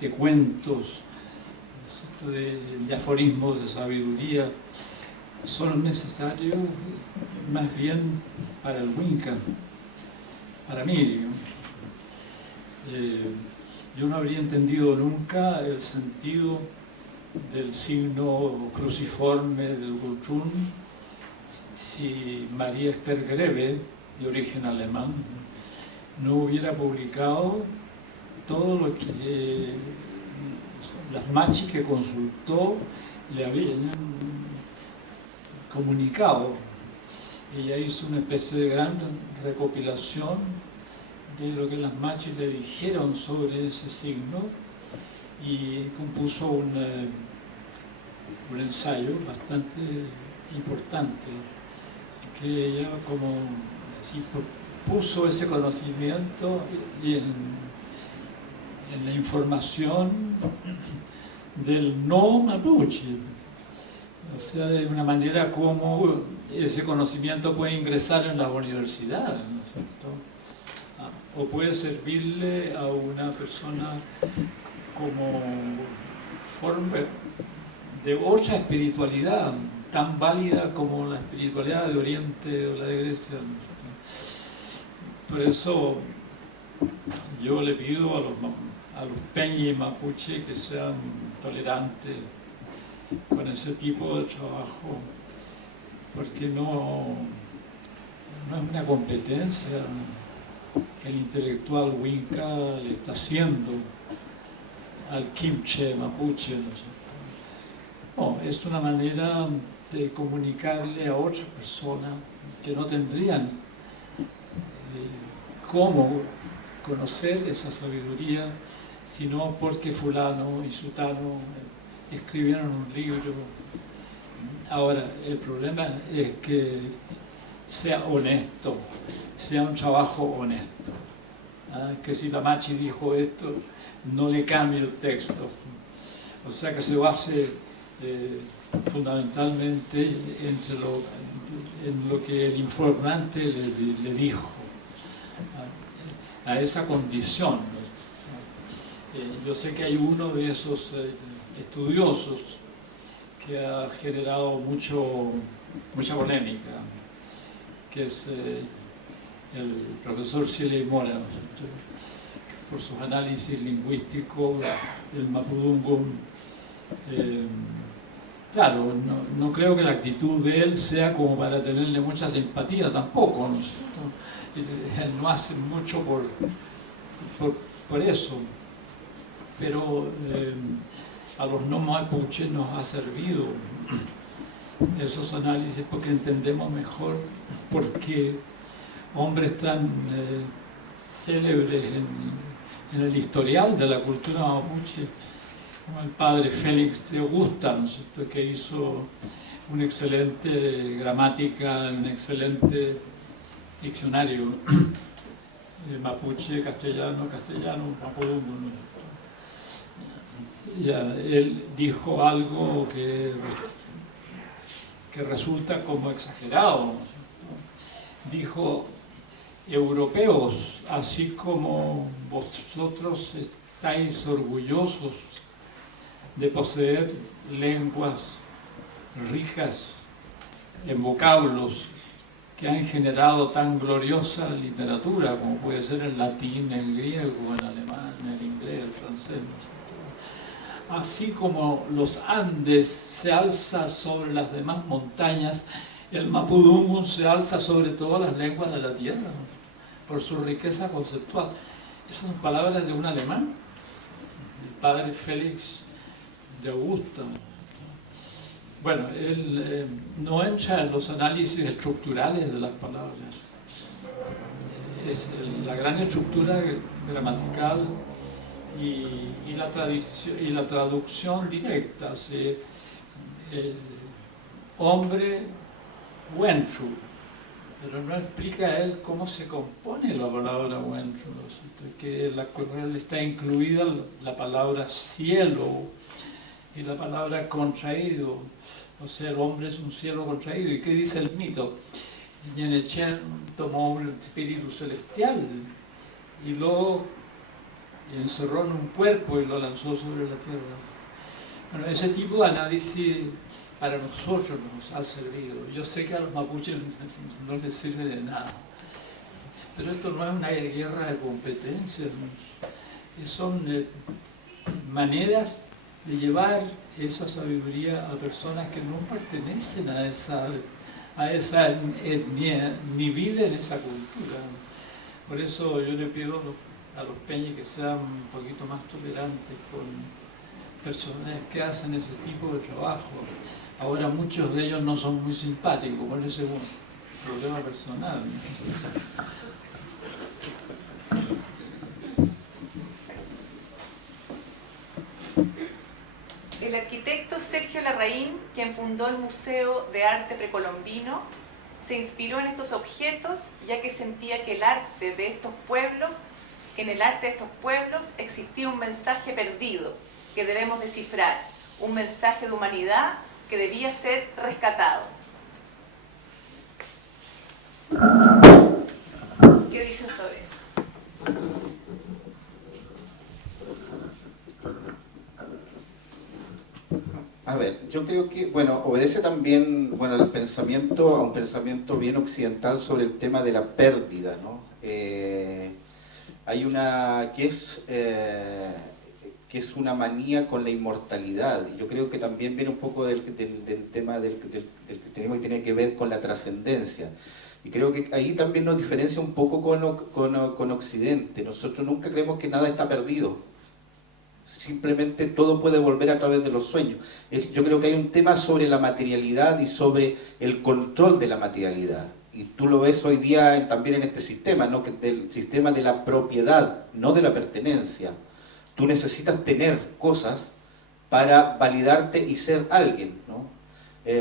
de cuentos, de aforismos, de sabiduría, son necesarios más bien para el Winca, para mí, digamos. Yo no habría entendido nunca el sentido del signo cruciforme del Gulchún si María Esther Grebe, de origen alemán, no hubiera publicado todo lo que las machis que consultó le habían comunicado. Ella hizo una especie de gran recopilación de lo que las machis le dijeron sobre ese signo y compuso un ensayo bastante importante que ella como así puso ese conocimiento en la información del no mapuche, o sea, de una manera como ese conocimiento puede ingresar en las universidades, ¿no es cierto? O puede servirle a una persona como forma de otra espiritualidad, tan válida como la espiritualidad de Oriente o la de Grecia. Por eso yo le pido a los peñi mapuche que sean tolerantes con ese tipo de trabajo, porque no es una competencia que el intelectual Winca le está haciendo al Kimche mapuche, ¿no es cierto? No, es una manera de comunicarle a otras personas que no tendrían cómo conocer esa sabiduría, sino porque fulano y sutano escribieron un libro. Ahora, el problema es que sea honesto, sea un trabajo honesto. Que si la machi dijo esto, no le cambie el texto. O sea, que se base fundamentalmente en lo que el informante le dijo, a esa condición. Yo sé que hay uno de esos estudiosos que ha generado mucha polémica, que es el profesor Shelley Mora, ¿no? Por sus análisis lingüísticos del mapudungun. Claro, no creo que la actitud de él sea como para tenerle mucha simpatía tampoco, ¿no es cierto? Él no hace mucho por eso, pero a los no mapuches nos ha servido esos análisis porque entendemos mejor por qué hombres tan célebres en el historial de la cultura mapuche, como el padre Félix de Augusta, ¿no es cierto?, que hizo una excelente gramática, un excelente diccionario mapuche, castellano, mapudungun, ¿no es cierto? Ya, él dijo algo que resulta como exagerado, ¿no es cierto? Dijo: europeos, así como vosotros estáis orgullosos de poseer lenguas ricas en vocablos que han generado tan gloriosa literatura como puede ser el latín, el griego, el alemán, el inglés, el francés, ¿no? Así como los Andes se alza sobre las demás montañas, el mapudungun se alza sobre todas las lenguas de la tierra, ¿no?, por su riqueza conceptual. Esas son palabras de un alemán, el padre Félix de Augusta. Bueno, él no entra en los análisis estructurales de las palabras. Es la gran estructura gramatical y la traducción directa. El hombre Wentru, pero no explica él cómo se compone la palabra Wentru, ¿no? Que en la cual está incluida la palabra cielo y la palabra contraído, o sea, el hombre es un cielo contraído. ¿Y qué dice el mito? Yenechén tomó un espíritu celestial y lo encerró en un cuerpo y lo lanzó sobre la tierra. Bueno, ese tipo de análisis para nosotros nos ha servido. Yo sé que a los mapuches no les sirve de nada, pero esto no es una guerra de competencias, ¿no? Son maneras de llevar esa sabiduría a personas que no pertenecen a esa etnia ni viven esa cultura. Por eso yo le pido a los peñas que sean un poquito más tolerantes con personas que hacen ese tipo de trabajo. Ahora muchos de ellos no son muy simpáticos, por ese es un problema personal, ¿no? El arquitecto Sergio Larraín, quien fundó el Museo de Arte Precolombino, se inspiró en estos objetos ya que sentía que en el arte de estos pueblos existía un mensaje perdido que debemos descifrar, un mensaje de humanidad que debía ser rescatado. ¿Qué dicen sobre eso? A ver, yo creo que, bueno, obedece también, bueno, a un pensamiento bien occidental sobre el tema de la pérdida, ¿no? Hay una que es una manía con la inmortalidad. Yo creo que también viene un poco del tema del cristianismo, que tiene que ver con la trascendencia. Y creo que ahí también nos diferencia un poco con Occidente. Nosotros nunca creemos que nada está perdido. Simplemente todo puede volver a través de los sueños. Yo creo que hay un tema sobre la materialidad y sobre el control de la materialidad. Y tú lo ves hoy día también en este sistema, ¿no? Del sistema de la propiedad, no de la pertenencia. Tú necesitas tener cosas para validarte y ser alguien, ¿no?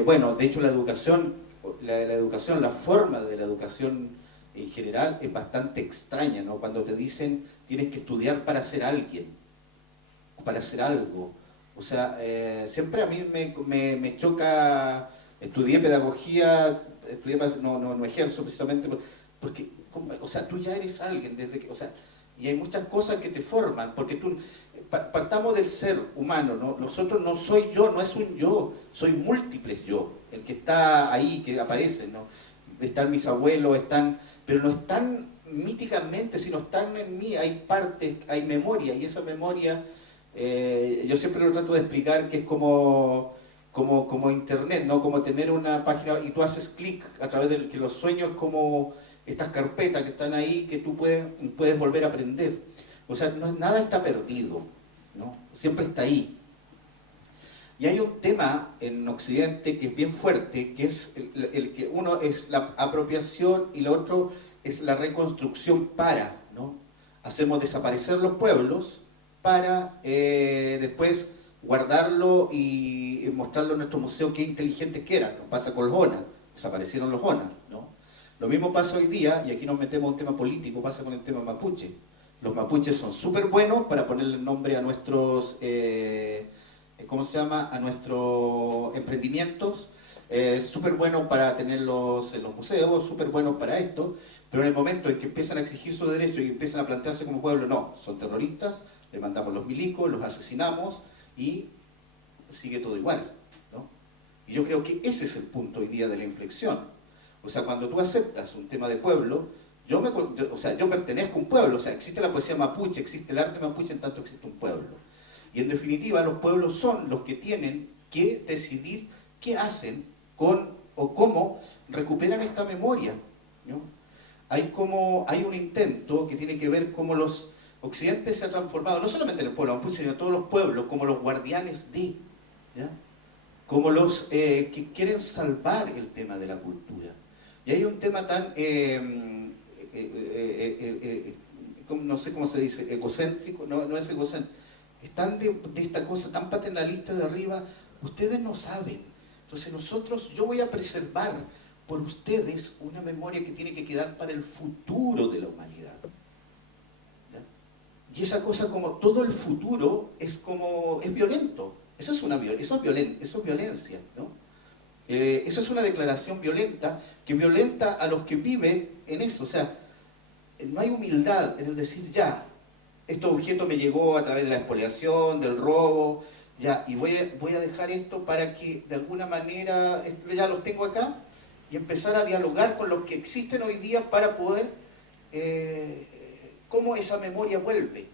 Bueno, de hecho la educación, la forma de la educación en general es bastante extraña, ¿no? Cuando te dicen tienes que estudiar para ser alguien, para hacer algo. O sea, siempre a mí me choca. Estudié pedagogía, no ejerzo precisamente porque, o sea, tú ya eres alguien desde que, o sea, y hay muchas cosas que te forman, porque tú, partamos del ser humano, ¿no? Nosotros no soy yo, no es un yo, soy múltiples yo, el que está ahí, que aparece, ¿no? Están mis abuelos, pero no están míticamente, sino están en mí, hay partes, hay memoria, y esa memoria, yo siempre lo trato de explicar que es como internet, ¿no? Como tener una página y tú haces clic a través de que los sueños, como estas carpetas que están ahí, que tú puedes volver a aprender. O sea, nada está perdido, ¿no? Siempre está ahí. Y hay un tema en Occidente que es bien fuerte, que es el que uno es la apropiación y lo otro es la reconstrucción para, ¿no? Hacemos desaparecer los pueblos para después guardarlo y mostrarlo en nuestro museo qué inteligentes que eran. Nos pasa con los ONA, desaparecieron los ONA, ¿no? Lo mismo pasa hoy día, y aquí nos metemos en un tema político, pasa con el tema mapuche. Los mapuches son súper buenos para ponerle nombre a nuestros, ¿cómo se llama?, a nuestros emprendimientos, súper buenos para tenerlos en los museos, súper buenos para esto, pero en el momento en que empiezan a exigir sus derechos y empiezan a plantearse como pueblo, no, son terroristas, le mandamos los milicos, los asesinamos y sigue todo igual, ¿no? Y yo creo que ese es el punto hoy día de la inflexión. O sea, cuando tú aceptas un tema de pueblo, yo pertenezco a un pueblo, o sea, existe la poesía mapuche, existe el arte mapuche, en tanto existe un pueblo. Y en definitiva, los pueblos son los que tienen que decidir qué hacen con o cómo recuperan esta memoria, ¿no? Hay un intento que tiene que ver cómo los occidentes se han transformado, no solamente en el pueblo mapuche, sino en todos los pueblos, como los guardianes de, ¿ya? Como los que quieren salvar el tema de la cultura. Y hay un tema tan, no sé cómo se dice, egocéntrico, no es egocéntrico, es tan de esta cosa tan paternalista de arriba, ustedes no saben. Entonces yo voy a preservar por ustedes una memoria que tiene que quedar para el futuro de la humanidad. ¿Ya? Y esa cosa, como todo el futuro, es violento. Eso es violencia, ¿no? Eso es una declaración violenta, que violenta a los que viven en eso. O sea, no hay humildad en el decir, ya, este objeto me llegó a través de la expoliación, del robo, ya, y voy a dejar esto para que de alguna manera, ya los tengo acá, y empezar a dialogar con los que existen hoy día para poder, cómo esa memoria vuelve.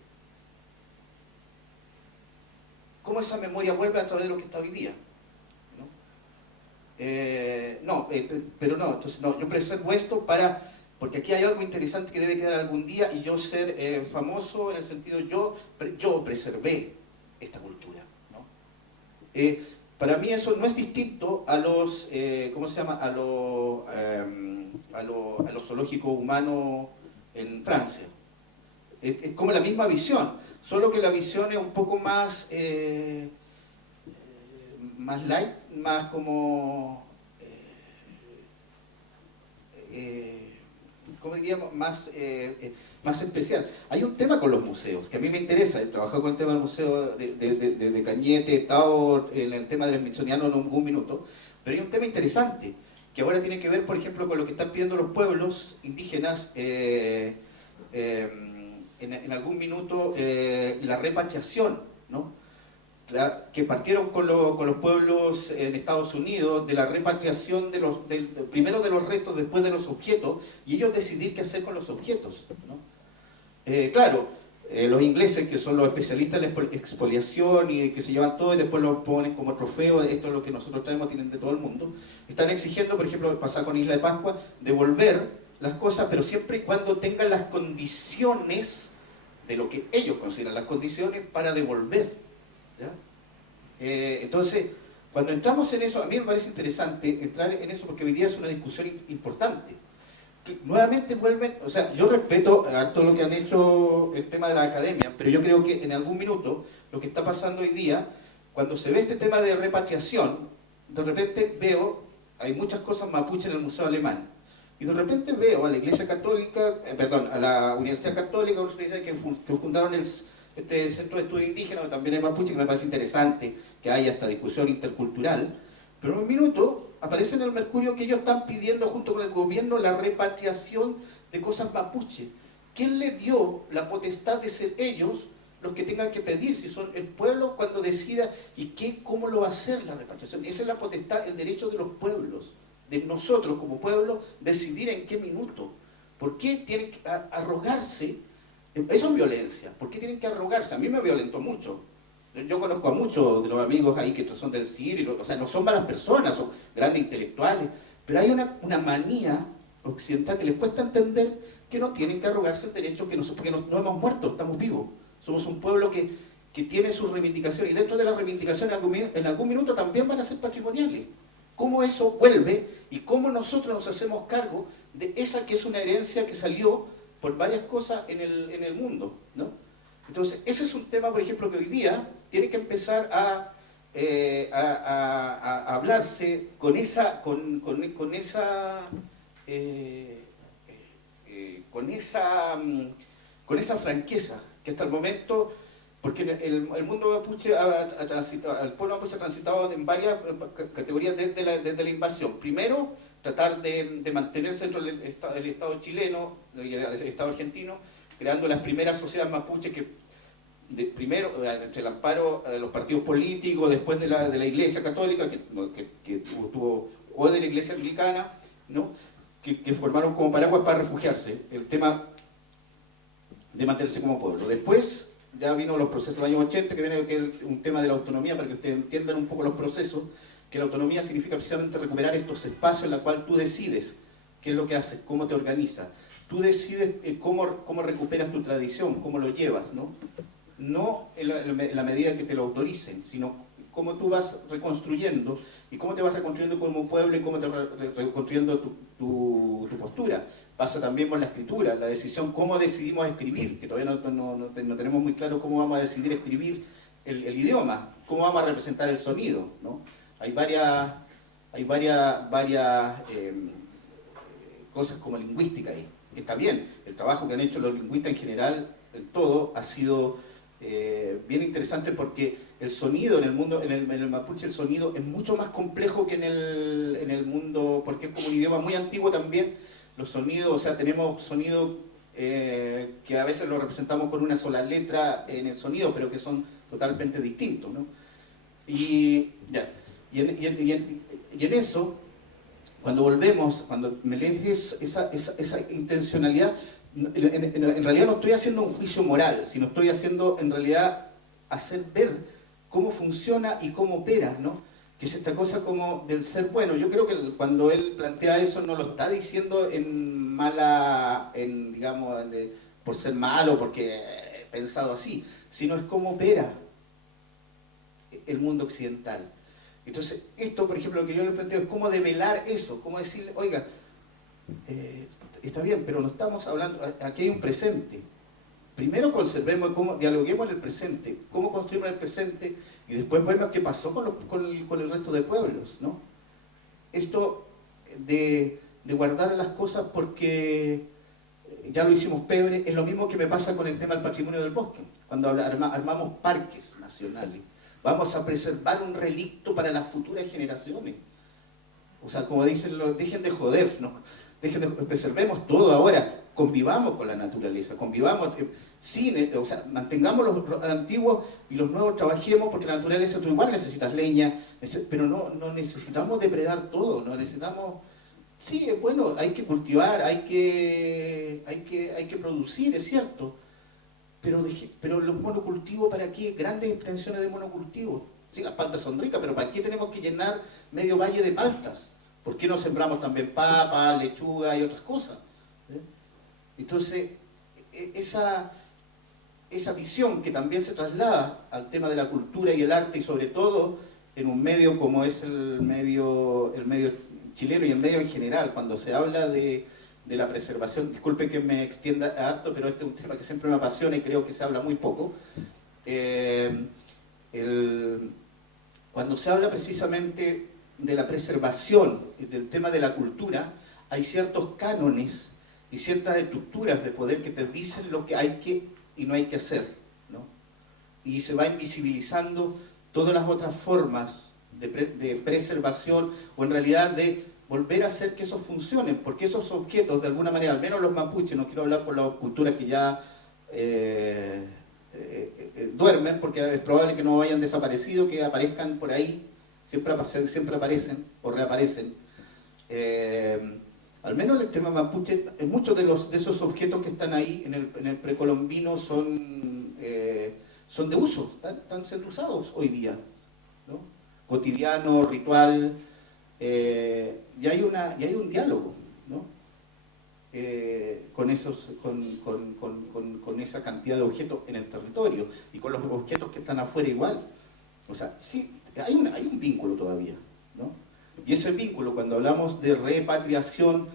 Cómo esa memoria vuelve a través de lo que está hoy día. Entonces yo preservo esto porque aquí hay algo interesante que debe quedar algún día y yo ser famoso en el sentido yo preservé esta cultura, ¿no? Para mí eso no es distinto a los, ¿cómo se llama?, a los zoológicos humanos en Francia. Es como la misma visión, solo que la visión es un poco más light, más como, ¿cómo diríamos?, más especial. Hay un tema con los museos, que a mí me interesa, he trabajado con el tema del museo de Cañete, he estado en el tema del Smithsoniano en un minuto, pero hay un tema interesante, que ahora tiene que ver, por ejemplo, con lo que están pidiendo los pueblos indígenas, en algún minuto, la repatriación, ¿no?, que partieron con los pueblos en Estados Unidos, de la repatriación primero de los restos, después de los objetos, y ellos decidir qué hacer con los objetos, ¿no? Claro, los ingleses, que son los especialistas en la expoliación y que se llevan todo y después lo ponen como trofeo, esto es lo que nosotros traemos, tienen de todo el mundo, están exigiendo, por ejemplo, pasar con Isla de Pascua, devolver las cosas, pero siempre y cuando tengan las condiciones de lo que ellos consideran las condiciones para devolver. ¿Ya? Entonces, cuando entramos en eso, a mí me parece interesante entrar en eso porque hoy día es una discusión importante. Nuevamente vuelven, o sea, yo respeto a todo lo que han hecho el tema de la academia, pero yo creo que en algún minuto lo que está pasando hoy día, cuando se ve este tema de repatriación, de repente veo, hay muchas cosas mapuche en el Museo Alemán, y de repente veo a la Iglesia Católica, a la Universidad Católica, que fundaron este Centro de Estudio Indígena, también es mapuche, que me parece interesante que haya esta discusión intercultural, pero en un minuto aparece en el Mercurio que ellos están pidiendo junto con el gobierno la repatriación de cosas mapuche. ¿Quién le dio la potestad de ser ellos los que tengan que pedir, si son el pueblo cuando decida y cómo lo va a hacer la repatriación? Esa es la potestad, el derecho de los pueblos, de nosotros como pueblo, decidir en qué minuto. ¿Por qué tienen que arrogarse? Eso es violencia. ¿Por qué tienen que arrogarse? A mí me violentó mucho. Yo conozco a muchos de los amigos ahí que son del CIR, o sea, no son malas personas, son grandes intelectuales, pero hay una manía occidental que les cuesta entender que no tienen que arrogarse el derecho, porque no hemos muerto, estamos vivos. Somos un pueblo que tiene sus reivindicaciones, y dentro de las reivindicaciones en algún minuto también van a ser patrimoniales. ¿Cómo eso vuelve y cómo nosotros nos hacemos cargo de esa que es una herencia que salió por varias cosas en el mundo, ¿no? Entonces, ese es un tema, por ejemplo, que hoy día tiene que empezar a hablarse con esa franqueza que hasta el momento, porque el mundo mapuche el pueblo mapuche ha transitado en varias categorías desde la invasión. Primero, tratar de mantenerse dentro del Estado chileno y el Estado argentino, creando las primeras sociedades mapuches que primero entre el amparo de los partidos políticos, después de la Iglesia Católica, que tuvo, o de la Iglesia Anglicana, ¿no? que formaron como paraguas para refugiarse, el tema de mantenerse como pueblo. Después ya vino los procesos de los años 80, que es un tema de la autonomía, para que ustedes entiendan un poco los procesos, que la autonomía significa precisamente recuperar estos espacios en los cuales tú decides qué es lo que haces, cómo te organizas. Tú decides cómo recuperas tu tradición, cómo lo llevas, ¿no? No en la medida que te lo autoricen, sino cómo tú vas reconstruyendo y cómo te vas reconstruyendo como pueblo y cómo te vas reconstruyendo tu postura. Pasa también por la escritura, la decisión, cómo decidimos escribir, que todavía no tenemos muy claro cómo vamos a decidir escribir el idioma, cómo vamos a representar el sonido, ¿no? Hay varias cosas como lingüística ahí. Está bien, el trabajo que han hecho los lingüistas en general, en todo, ha sido bien interesante, porque el sonido en el mundo, en el mapuche, el sonido es mucho más complejo que en el mundo, porque es como un idioma muy antiguo también. Los sonidos, o sea, tenemos sonidos que a veces lo representamos con una sola letra en el sonido, pero que son totalmente distintos, ¿no? Y en eso, cuando volvemos, cuando me lees esa intencionalidad, en realidad no estoy haciendo un juicio moral, sino estoy haciendo, en realidad, hacer ver cómo funciona y cómo opera, ¿no? Que es esta cosa como del ser bueno. Yo creo que cuando él plantea eso, no lo está diciendo digamos, por ser malo, porque he pensado así, sino es cómo opera el mundo occidental. Entonces, esto, por ejemplo, lo que yo le planteo es cómo develar eso, cómo decirle, oiga, está bien, pero no estamos hablando, aquí hay un presente. Primero conservemos, dialoguemos en el presente, cómo construimos el presente, y después vemos qué pasó con el resto de pueblos, ¿no? Esto de guardar las cosas porque ya lo hicimos pebre, es lo mismo que me pasa con el tema del patrimonio del bosque. Cuando armamos parques nacionales, vamos a preservar un relicto para las futuras generaciones. O sea, como dicen, dejen de joder, ¿no? Preservemos todo ahora, convivamos con la naturaleza, convivamos, o sea, mantengamos los antiguos y los nuevos trabajemos, porque la naturaleza, tú igual necesitas leña, pero no necesitamos depredar todo, no necesitamos, sí, bueno, hay que cultivar, hay que producir, es cierto, pero los monocultivos, ¿para qué? Grandes extensiones de monocultivos. Sí, las paltas son ricas, pero ¿para qué tenemos que llenar medio valle de paltas? ¿Por qué no sembramos también papa, lechuga y otras cosas? Entonces, esa visión que también se traslada al tema de la cultura y el arte, y sobre todo en un medio como es el medio chileno y el medio en general, cuando se habla de la preservación, disculpe que me extienda harto, pero este es un tema que siempre me apasiona y creo que se habla muy poco. Cuando se habla precisamente de la preservación, del tema de la cultura, hay ciertos cánones y ciertas estructuras de poder que te dicen lo que hay que y no hay que hacer, ¿no? Y se va invisibilizando todas las otras formas de preservación, o en realidad de volver a hacer que eso funcione, porque esos objetos, de alguna manera, al menos los mapuches, no quiero hablar por las culturas que ya duermen, porque es probable que no hayan desaparecido, que aparezcan por ahí, siempre aparecen o reaparecen. Al menos el tema mapuche, muchos de esos objetos que están ahí en el precolombino son de uso, están siendo usados hoy día, ¿no? Cotidiano, ritual, y hay un diálogo, ¿no? Con esa cantidad de objetos en el territorio y con los objetos que están afuera igual. O sea, sí, hay un vínculo todavía, ¿no? Y ese vínculo, cuando hablamos de repatriación,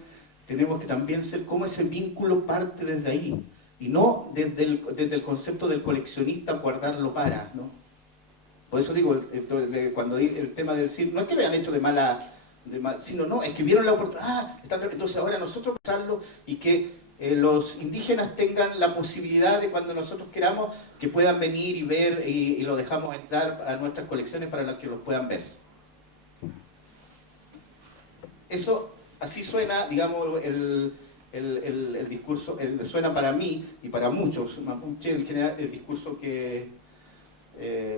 tenemos que también ser como ese vínculo parte desde ahí, y no desde el concepto del coleccionista guardarlo para, ¿no? Por eso digo, cuando el tema del CIR, no es que lo hayan hecho de mal, sino no, es que vieron la oportunidad, entonces ahora nosotros mostrarlo y que los indígenas tengan la posibilidad de cuando nosotros queramos que puedan venir y ver y lo dejamos entrar a nuestras colecciones para que los puedan ver. Eso, así suena, digamos, el discurso, suena para mí y para muchos mapuche en general el discurso que,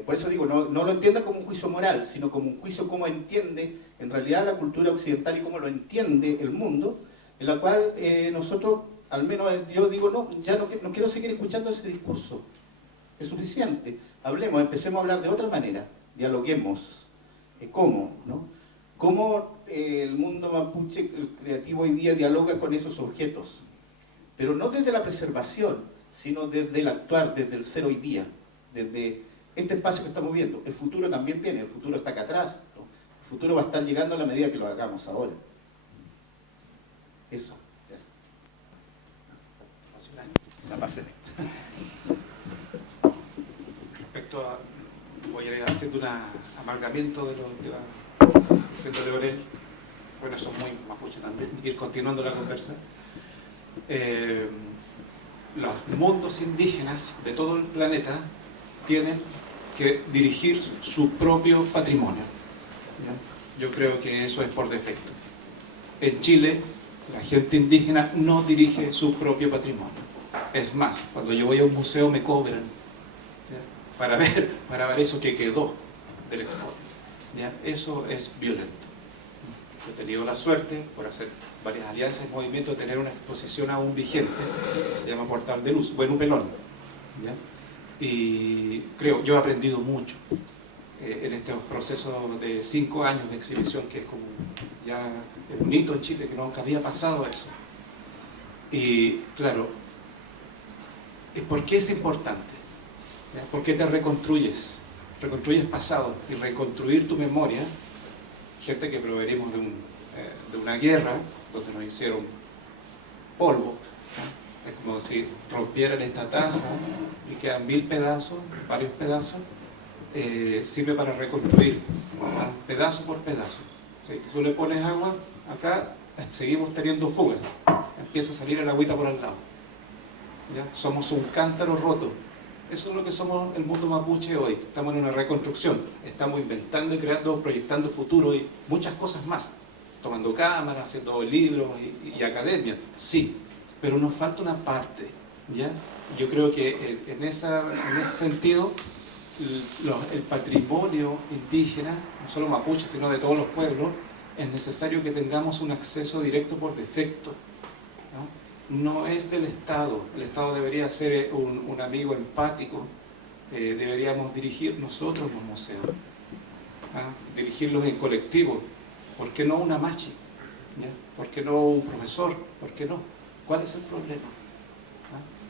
por eso digo, no lo entienda como un juicio moral, sino como un juicio como entiende en realidad la cultura occidental y cómo lo entiende el mundo, en la cual nosotros, al menos yo digo, no, ya no quiero seguir escuchando ese discurso, es suficiente, hablemos, empecemos a hablar de otra manera, dialoguemos, ¿cómo? ¿No? ¿Cómo el mundo mapuche, el creativo hoy día dialoga con esos objetos? Pero no desde la preservación, sino desde el actuar, desde el ser hoy día, desde este espacio que estamos viendo. El futuro también viene, el futuro está acá atrás, ¿no? El futuro va a estar llegando a la medida que lo hagamos ahora. Eso. La más Respecto a, voy a ir haciendo un amargamiento de lo que va diciendo Leonel, bueno, son muy mapuche también, ir continuando la conversa. Los mundos indígenas de todo el planeta tienen que dirigir su propio patrimonio. Yo creo que eso es por defecto. En Chile, la gente indígena no dirige su propio patrimonio. Es más, cuando yo voy a un museo me cobran, ¿ya? para ver eso que quedó del expolio. ¿Ya? Eso es violento. He tenido la suerte, por hacer varias alianzas y movimientos, de tener una exposición aún vigente, que se llama Portal de Luz, Bueno Pelón. ¿Ya? Y creo, yo he aprendido mucho en estos procesos de 5 años de exhibición, que es como ya un hito en Chile, que nunca había pasado eso. Y claro, ¿por qué es importante? ¿Ya? ¿Por qué te reconstruyes? Reconstruyes pasado, y reconstruir tu memoria, gente que provenimos de una guerra, donde nos hicieron polvo, ¿no? Es como si rompieran esta taza y quedan 1000 pedazos, varios pedazos, sirve para reconstruir, ¿no? Pedazo por pedazo. Si tú le pones agua, acá seguimos teniendo fuga, empieza a salir el agüita por al lado. ¿Ya? Somos un cántaro roto. Eso es lo que somos el mundo mapuche hoy. Estamos en una reconstrucción, estamos inventando y creando, proyectando futuro y muchas cosas más, tomando cámaras, haciendo libros y academia, sí, pero nos falta una parte, ¿ya? Yo creo que en ese sentido el patrimonio indígena, no solo mapuche, sino de todos los pueblos, es necesario que tengamos un acceso directo por defecto, ¿no? No es del Estado. El Estado debería ser un amigo empático. Deberíamos dirigir nosotros los museos, dirigirlos en colectivo. ¿Por qué no una machi? ¿Ya? ¿Por qué no un profesor? ¿Por qué no? ¿Cuál es el problema?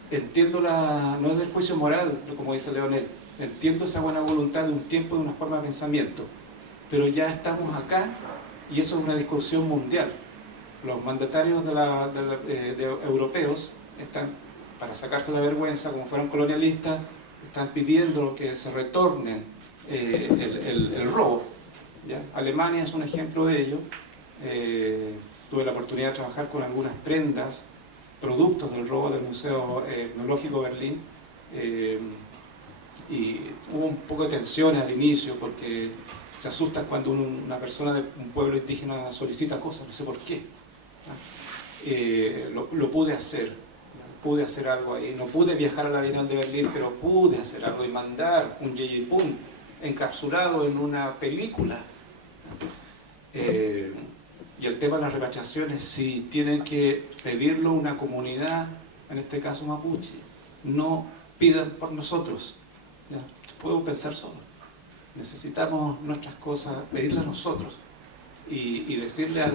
Entiendo no es del juicio moral, como dice Leonel, entiendo esa buena voluntad de un tiempo, de una forma de pensamiento, pero ya estamos acá y eso es una discusión mundial. Los mandatarios europeos están, para sacarse la vergüenza, como fueron colonialistas, están pidiendo que se retornen el robo. ¿Ya? Alemania es un ejemplo de ello. Tuve la oportunidad de trabajar con algunas prendas, productos del robo del Museo Etnológico Berlín, y hubo un poco de tensión al inicio porque se asustan cuando una persona de un pueblo indígena solicita cosas, no sé por qué. Lo pude hacer algo ahí, no pude viajar a la Bienal de Berlín, pero pude hacer algo y mandar un yeyipún encapsulado en una película. Y el tema de las repatriaciones, sí, tienen que pedirlo una comunidad, en este caso mapuche, no pidan por nosotros, ¿ya? Podemos pensar solo, necesitamos nuestras cosas, pedirlas nosotros y decirle a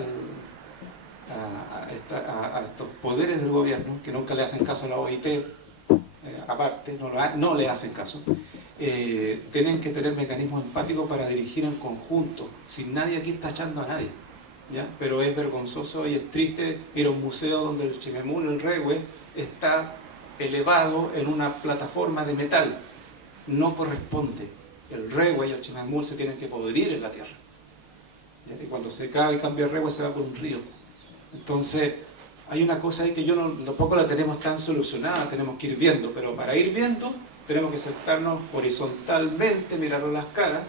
estos poderes del gobierno, que nunca le hacen caso a la OIT, aparte, no le hacen caso, tienen que tener mecanismos empáticos para dirigir en conjunto, sin nadie aquí está echando a nadie. ¿ya? Pero es vergonzoso y es triste ir a un museo donde el Chimemul, el Rehue, está elevado en una plataforma de metal. No corresponde. El Rehue y el Chimemul se tienen que podrir en la tierra, ¿ya? Y cuando se cae y cambia el Rehue se va por un río. Entonces hay una cosa ahí que yo tampoco la tenemos tan solucionada, tenemos que ir viendo, pero para ir viendo tenemos que sentarnos horizontalmente, mirarnos las caras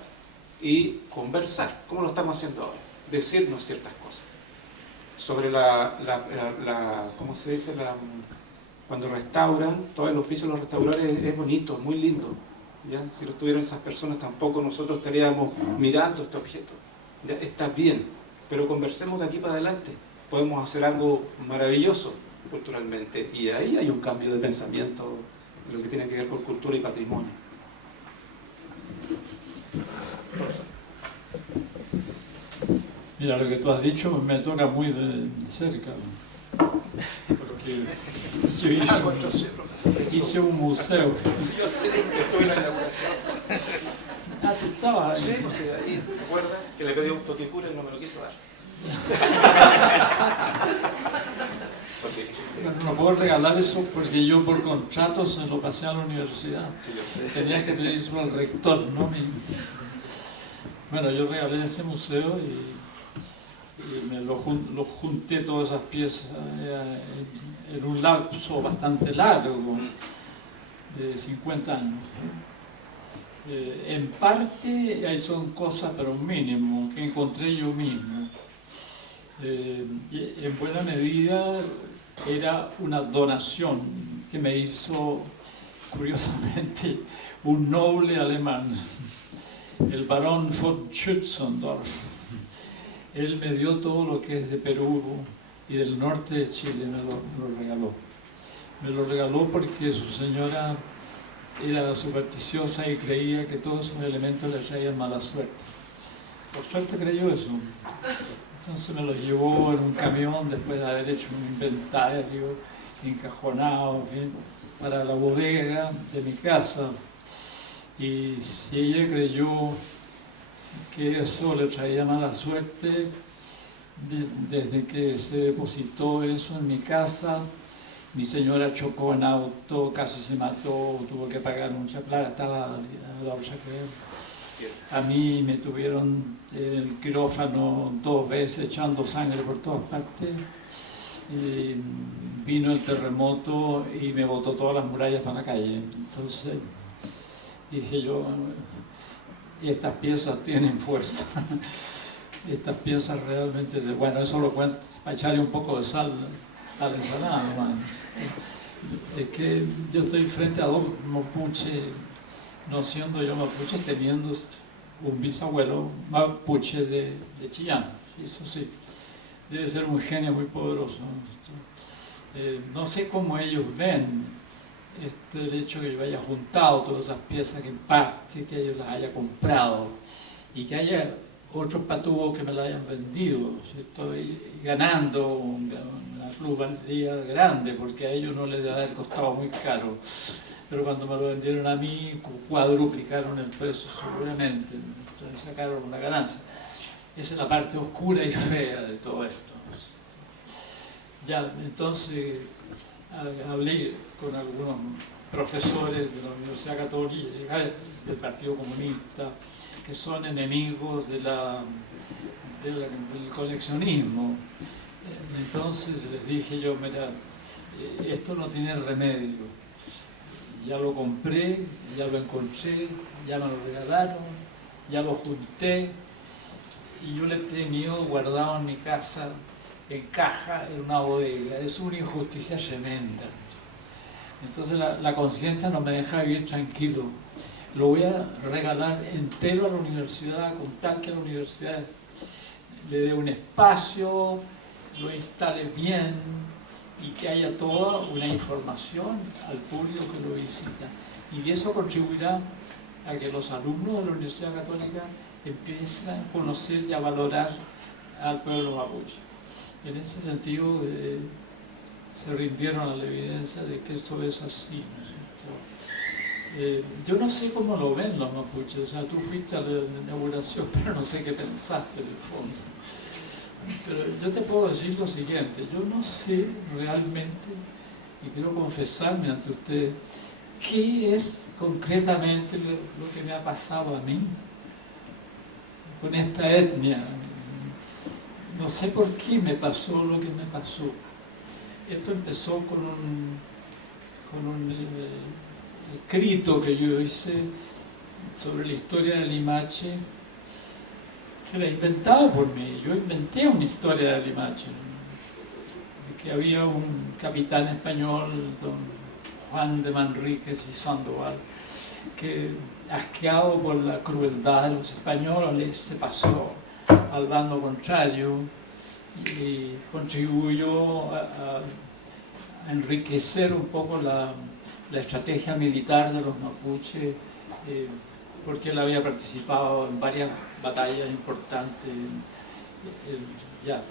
y conversar, como lo estamos haciendo ahora, decirnos ciertas cosas. Sobre ¿cómo se dice? Cuando restauran, todo el oficio de los restauradores es bonito, es muy lindo, ¿ya? Si no estuvieran esas personas tampoco nosotros estaríamos mirando este objeto, ¿ya? Está bien, pero conversemos de aquí para adelante, podemos hacer algo maravilloso culturalmente, y ahí hay un cambio de pensamiento en lo que tiene que ver con cultura y patrimonio. Mira, lo que tú has dicho me toca muy de cerca, porque yo hice un museo. Sí, yo sé que estuve en la inauguración. Ah, tú estabas Sí, ahí. pues ahí, ¿te acuerdas? Que le pedí un toquicura y no me lo quiso dar. Bueno, no puedo regalar eso porque yo por contrato se lo pasé a la universidad. Sí, yo sé. Tenías que pedirlo al rector, ¿no? Bueno, yo regalé ese museo y me lo junté todas esas piezas en un lapso bastante largo, de 50 años. En parte ahí son cosas, pero mínimo, que encontré yo mismo. Y en buena medida era una donación que me hizo, curiosamente, un noble alemán, el barón von Schützendorf. Él me dio todo lo que es de Perú y del norte de Chile, me lo regaló. Me lo regaló porque su señora era supersticiosa y creía que todos esos elementos le traían mala suerte. Por suerte creyó eso. Entonces me lo llevó en un camión después de haber hecho un inventario encajonado, en fin, para la bodega de mi casa. Y si ella creyó que eso le traía mala suerte, desde que se depositó eso en mi casa, mi señora chocó en auto, casi se mató, tuvo que pagar mucha plata, estaba a la otra que a mí me tuvieron en el quirófano 2 veces echando sangre por todas partes. Y vino el terremoto y me botó todas las murallas para la calle. Entonces dije yo, estas piezas tienen fuerza. Estas piezas realmente, bueno, eso lo cuento para echarle un poco de sal a la ensalada nomás. Es que yo estoy frente a dos mapuches, no siendo yo mapuche, teniendo un bisabuelo mapuche de Chillán. Eso sí, debe ser un genio muy poderoso. No sé cómo ellos ven el hecho que yo haya juntado todas esas piezas, que en parte que ellos las haya comprado y que haya otros patubos que me las hayan vendido. Estoy ganando una plusvalía grande porque a ellos no les debe haber costado muy caro, pero cuando me lo vendieron a mí cuadruplicaron el precio seguramente, entonces sacaron una ganancia. Esa es la parte oscura y fea de todo esto. Ya, entonces hablé con algunos profesores de la Universidad Católica, del Partido Comunista, que son enemigos del coleccionismo. Entonces les dije yo, mira, esto no tiene remedio. Ya lo compré, ya lo encontré, ya me lo regalaron, ya lo junté y yo lo he tenido guardado en mi casa, en caja, en una bodega. Es una injusticia tremenda. Entonces la conciencia no me deja vivir tranquilo. Lo voy a regalar entero a la universidad, con tal que a la universidad le dé un espacio, lo instale bien y que haya toda una información al público que lo visita. Y eso contribuirá a que los alumnos de la Universidad Católica empiecen a conocer y a valorar al pueblo mapuche. En ese sentido, se rindieron a la evidencia de que eso es así, ¿no es cierto? Yo no sé cómo lo ven los mapuches, o sea, tú fuiste a la inauguración, pero no sé qué pensaste en el fondo. Pero yo te puedo decir lo siguiente, yo no sé realmente, y quiero confesarme ante ustedes, qué es concretamente lo que me ha pasado a mí con esta etnia. No sé por qué me pasó lo que me pasó. Esto empezó con un escrito que yo hice sobre la historia de Limache, que era inventado por mí. Yo inventé una historia de Limache, que había un capitán español, don Juan de Manríquez y Sandoval, que, asqueado por la crueldad de los españoles, se pasó al bando contrario y contribuyó a enriquecer un poco la estrategia militar de los mapuches, porque él había participado en varias batallas importantes ya,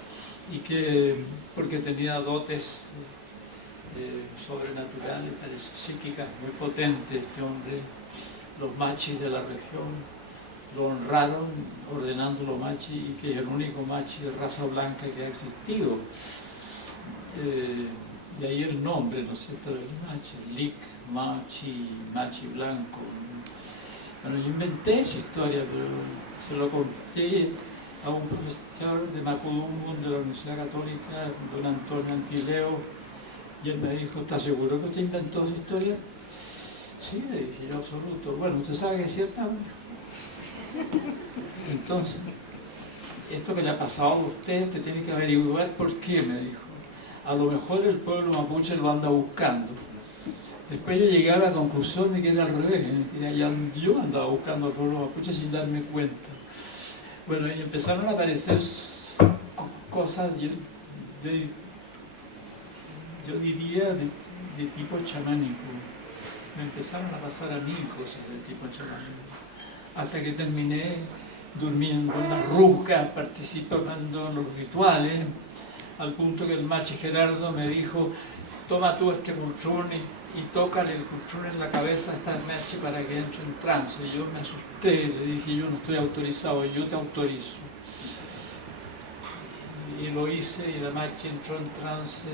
y que porque tenía dotes sobrenaturales, parece, psíquicas muy potentes este hombre. Los machis de la región lo honraron ordenándolo machi, y que es el único machi de raza blanca que ha existido. De ahí el nombre, ¿no es cierto?, del machi, Lic, machi, machi blanco. Bueno, yo inventé esa historia, pero se lo conté a un profesor de Mapudungun de la Universidad Católica, don Antonio Antileo, y él me dijo: ¿está seguro que usted inventó esa historia? Sí, le dije yo, absoluto. Bueno, ¿usted sabe que es cierta? Entonces, esto que le ha pasado a usted tiene que averiguar por qué, me dijo. A lo mejor el pueblo mapuche lo anda buscando. Después yo llegué a la conclusión de que era al revés, que yo andaba buscando al pueblo mapuche sin darme cuenta. Bueno, y empezaron a aparecer cosas, yo diría, de tipo chamánico. Me empezaron a pasar a mí cosas de tipo chamánico, hasta que terminé durmiendo en las rucas, participando en los rituales, al punto que el machi Gerardo me dijo: toma tú este cultrún y tócale el cultrún en la cabeza a esta machi para que entre en trance. Y yo me asusté, le dije: yo no estoy autorizado, yo te autorizo. Y lo hice, y la machi entró en trance,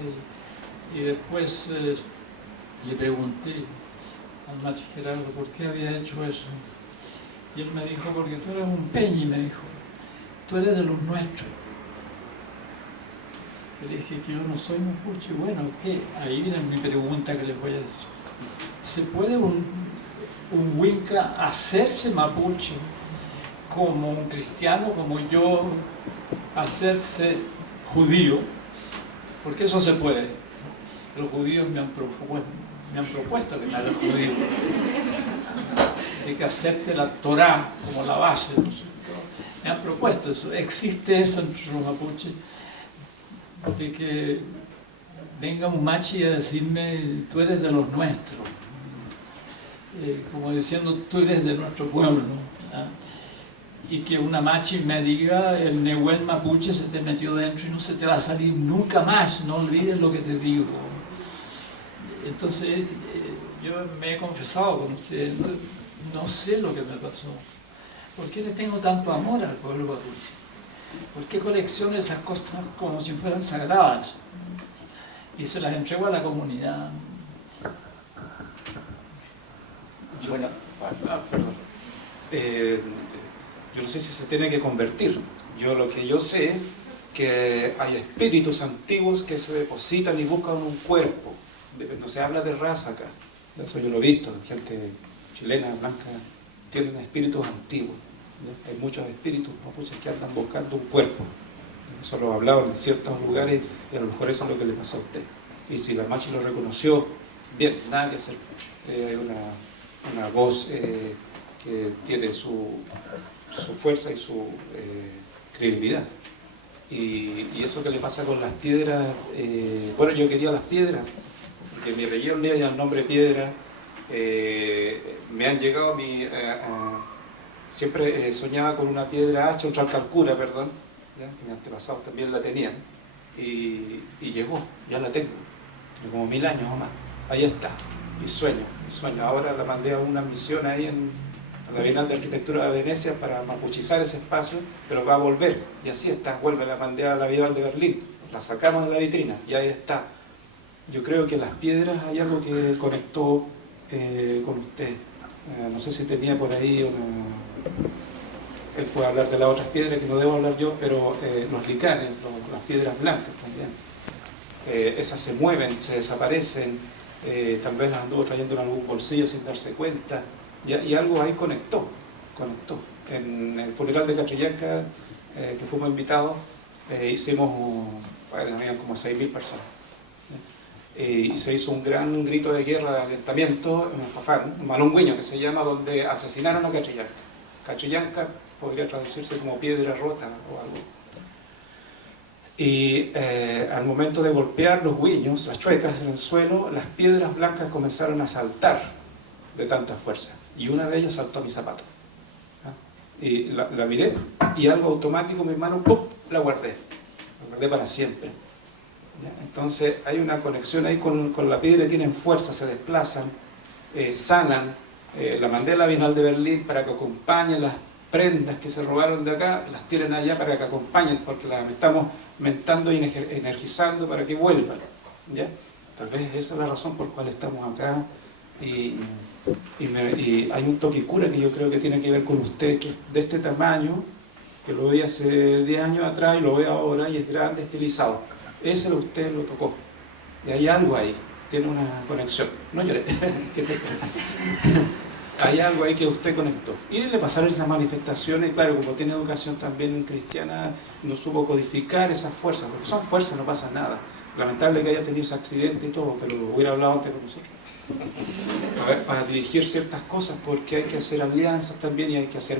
y después le pregunté al machi Gerardo por qué había hecho eso. Y él me dijo: porque tú eres un peñi, me dijo, tú eres de los nuestros. Le dije que yo no soy mapuche. Bueno, ¿qué? Ahí viene mi pregunta que les voy a decir. ¿Se puede un Winca hacerse mapuche como un cristiano, como yo, hacerse judío? Porque eso se puede. Los judíos me han propuesto que me haga judío, de que acepte la Torá como la base, ¿no? Me han propuesto eso. Existe eso entre los mapuches, de que venga un machi a decirme: tú eres de los nuestros, como diciendo: tú eres de nuestro pueblo, ¿ah? Y que una machi me diga: el Nehuel mapuche se te metió dentro y no se te va a salir nunca más, no olvides lo que te digo. Entonces yo me he confesado con ustedes, no sé lo que me pasó. ¿Por qué le tengo tanto amor al pueblo mapuche? ¿Por qué colecciono esas cosas como si fueran sagradas? Y se las entrego a la comunidad. Bueno, perdón. Yo no sé si se tiene que convertir. Lo que yo sé, que hay espíritus antiguos que se depositan y buscan un cuerpo. No se habla de raza acá. Eso yo lo he visto. Gente chilena, blanca, tienen espíritus antiguos. ¿no? Hay muchos espíritus mapuches que andan buscando un cuerpo. Eso lo he hablado en ciertos lugares, y a lo mejor eso es lo que le pasó a usted. Y si la machi lo reconoció, bien, nada que hacer. Hay una voz que tiene su fuerza y su credibilidad. Y eso que le pasa con las piedras, bueno, yo quería las piedras, porque mi región le llama el nombre piedra. Me han llegado a mi... siempre soñaba con una piedra hacha, otra calcura, perdón, ¿ya? Que mis antepasados también la tenían, y llegó, ya la tengo, tiene como 1000 años o más, ahí está, mi sueño. Ahora la mandé a una misión ahí la Bienal de Arquitectura de Venecia para mapuchizar ese espacio, pero va a volver, y así está, vuelve la bandera a la Bienal de Berlín, la sacamos de la vitrina, y ahí está. Yo creo que las piedras hay algo que conectó con usted. No sé si tenía por ahí él puede hablar de las otras piedras que no debo hablar yo, pero los licanes, las piedras blancas también. Esas se mueven, se desaparecen, tal vez las anduvo trayendo en algún bolsillo sin darse cuenta, y algo ahí conectó. En el funeral de Catrillanca, que fuimos invitados, hicimos, habían como 6.000 personas. Y se hizo un gran grito de guerra, de alentamiento en el Fafán, un malongüeño que se llama, donde asesinaron a Catrillanca. Catrillanca podría traducirse como piedra rota o algo. Y al momento de golpear los guiños, las chuecas en el suelo, las piedras blancas comenzaron a saltar de tanta fuerza. Y una de ellas saltó a mi zapato. Y la miré, y algo automático, mi mano, ¡pum!, la guardé para siempre. Entonces hay una conexión ahí con la piedra, tienen fuerza, se desplazan, sanan. La mandé a la Bienal de Berlín para que acompañen las prendas que se robaron de acá, las tiren allá para que acompañen, porque las estamos mentando y energizando para que vuelvan. ¿Ya? Tal vez esa es la razón por la cual estamos acá. Y hay un toque cura que yo creo que tiene que ver con usted, que es de este tamaño, que lo vi hace 10 años atrás y lo veo ahora, y es grande, estilizado. Ese usted lo tocó. Y hay algo ahí, tiene una conexión. No lloré. Hay algo ahí que usted conectó. Y le pasaron esas manifestaciones, claro, como tiene educación también cristiana, no supo codificar esas fuerzas, porque son fuerzas, no pasa nada. Lamentable que haya tenido ese accidente y todo, pero hubiera hablado antes con nosotros. A ver, para dirigir ciertas cosas, porque hay que hacer alianzas también y hay que hacer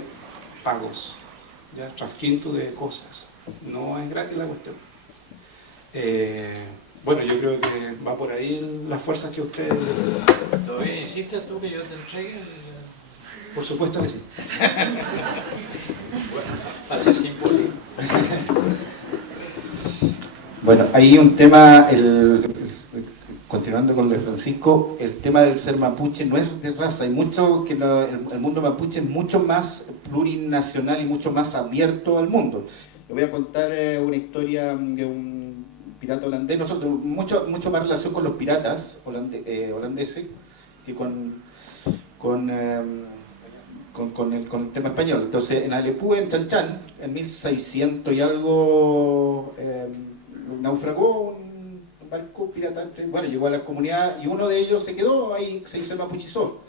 pagos, ya, trasquinto de cosas. No es gratis la cuestión. Bueno, yo creo que va por ahí las fuerzas que usted... ¿Todavía insistes tú que yo te entregue? Por supuesto que sí. Bueno, así es simple. Bueno, hay un tema, continuando con Luis Francisco, el tema del ser mapuche no es de raza, hay mucho que el mundo mapuche es mucho más plurinacional y mucho más abierto al mundo. Le voy a contar una historia de un pirata holandés, nosotros mucho más relación con los piratas holandeses que con el tema español. Entonces, en Alepú, en Chan, en 1600 y algo, naufragó un barco pirata, bueno, llegó a la comunidad y uno de ellos se quedó ahí, se hizo mapuchizó,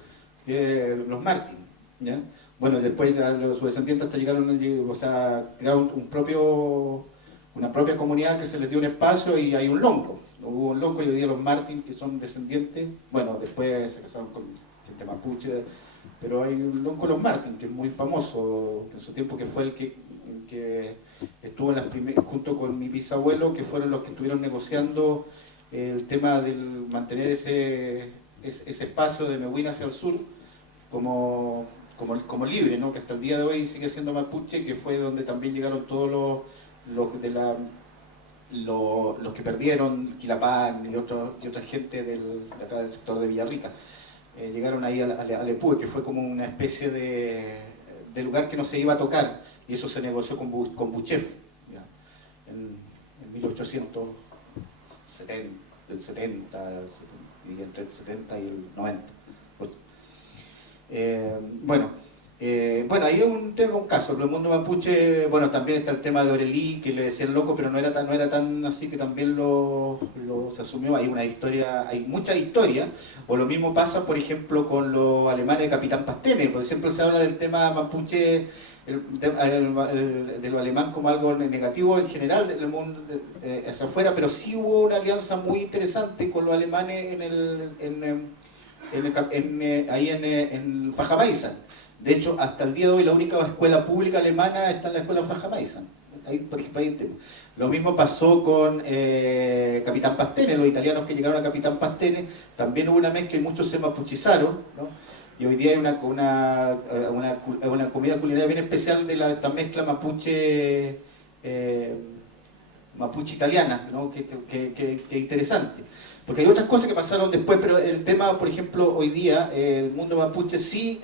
los Martín, ¿ya? Bueno, después sus descendientes hasta llegaron, o sea, crearon una propia comunidad que se les dio un espacio y hay un lonco. Hubo un lonco y hoy día los Martín, que son descendientes, bueno, después se casaron con gente mapuche, pero hay un lonco los Martín, que es muy famoso en su tiempo, que fue el que estuvo en las junto con mi bisabuelo, que fueron los que estuvieron negociando el tema del mantener ese espacio de Mehuín hacia el sur como libre, ¿no? Que hasta el día de hoy sigue siendo mapuche, que fue donde también llegaron todos los que perdieron, Quilapán y otra gente de acá del sector de Villarrica. Llegaron ahí a Alepú, que fue como una especie de lugar que no se iba a tocar, y eso se negoció con Buchev, ¿ya? En 1870, y entre el 70 y el 90. Bueno, ahí es un caso, el mundo mapuche, bueno, también está el tema de Orelí, que le decían loco, pero no era tan así, que también se asumió. Hay una historia, hay muchas historias, o lo mismo pasa, por ejemplo, con los alemanes de Capitán Pastene, porque siempre se habla del tema mapuche, de lo alemán como algo negativo en general, del mundo hacia afuera, pero sí hubo una alianza muy interesante con los alemanes ahí en Pajamaizan. De hecho, hasta el día de hoy la única escuela pública alemana está en la escuela Pajamaizan. Ahí, por ejemplo, hay un tema. Lo mismo pasó con Capitán Pastene, los italianos que llegaron a Capitán Pastene, también hubo una mezcla y muchos se mapuchizaron, ¿no? Y hoy día hay una comida culinaria bien especial de esta mezcla mapuche italiana, ¿no? Que interesante. Porque hay otras cosas que pasaron después, pero el tema, por ejemplo, hoy día, el mundo mapuche sí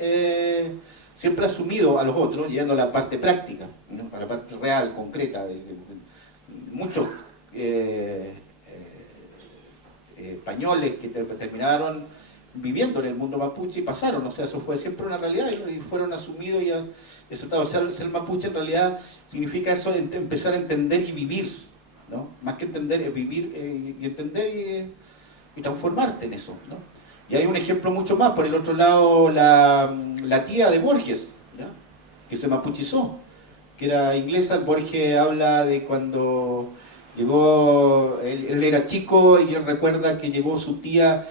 siempre asumido a los otros, llegando a la parte práctica, ¿no? A la parte real, concreta. Muchos españoles que terminaron viviendo en el mundo mapuche y pasaron, o sea, eso fue siempre una realidad y fueron asumidos y aceptados. O sea, ser mapuche en realidad significa eso, empezar a entender y vivir, ¿no? Más que entender, es vivir y entender y transformarte en eso, ¿no? Y hay un ejemplo mucho más, por el otro lado, la tía de Borges, ¿ya? Que se mapuchizó, que era inglesa. Borges habla de cuando llegó, él era chico y él recuerda que llegó su tía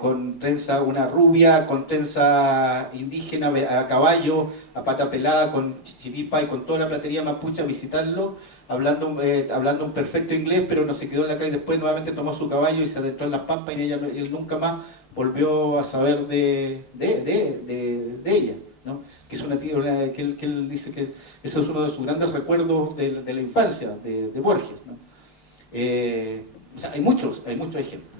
con trenza, una rubia, con trenza indígena a caballo, a pata pelada, con chiripa y con toda la platería mapuche a visitarlo, hablando un perfecto inglés, pero no se quedó en la calle. Después nuevamente tomó su caballo y se adentró en las pampas y él nunca más volvió a saber de ella, ¿no? Que es una tía, que él dice que ese es uno de sus grandes recuerdos de la infancia de Borges, ¿no? O sea, hay muchos ejemplos.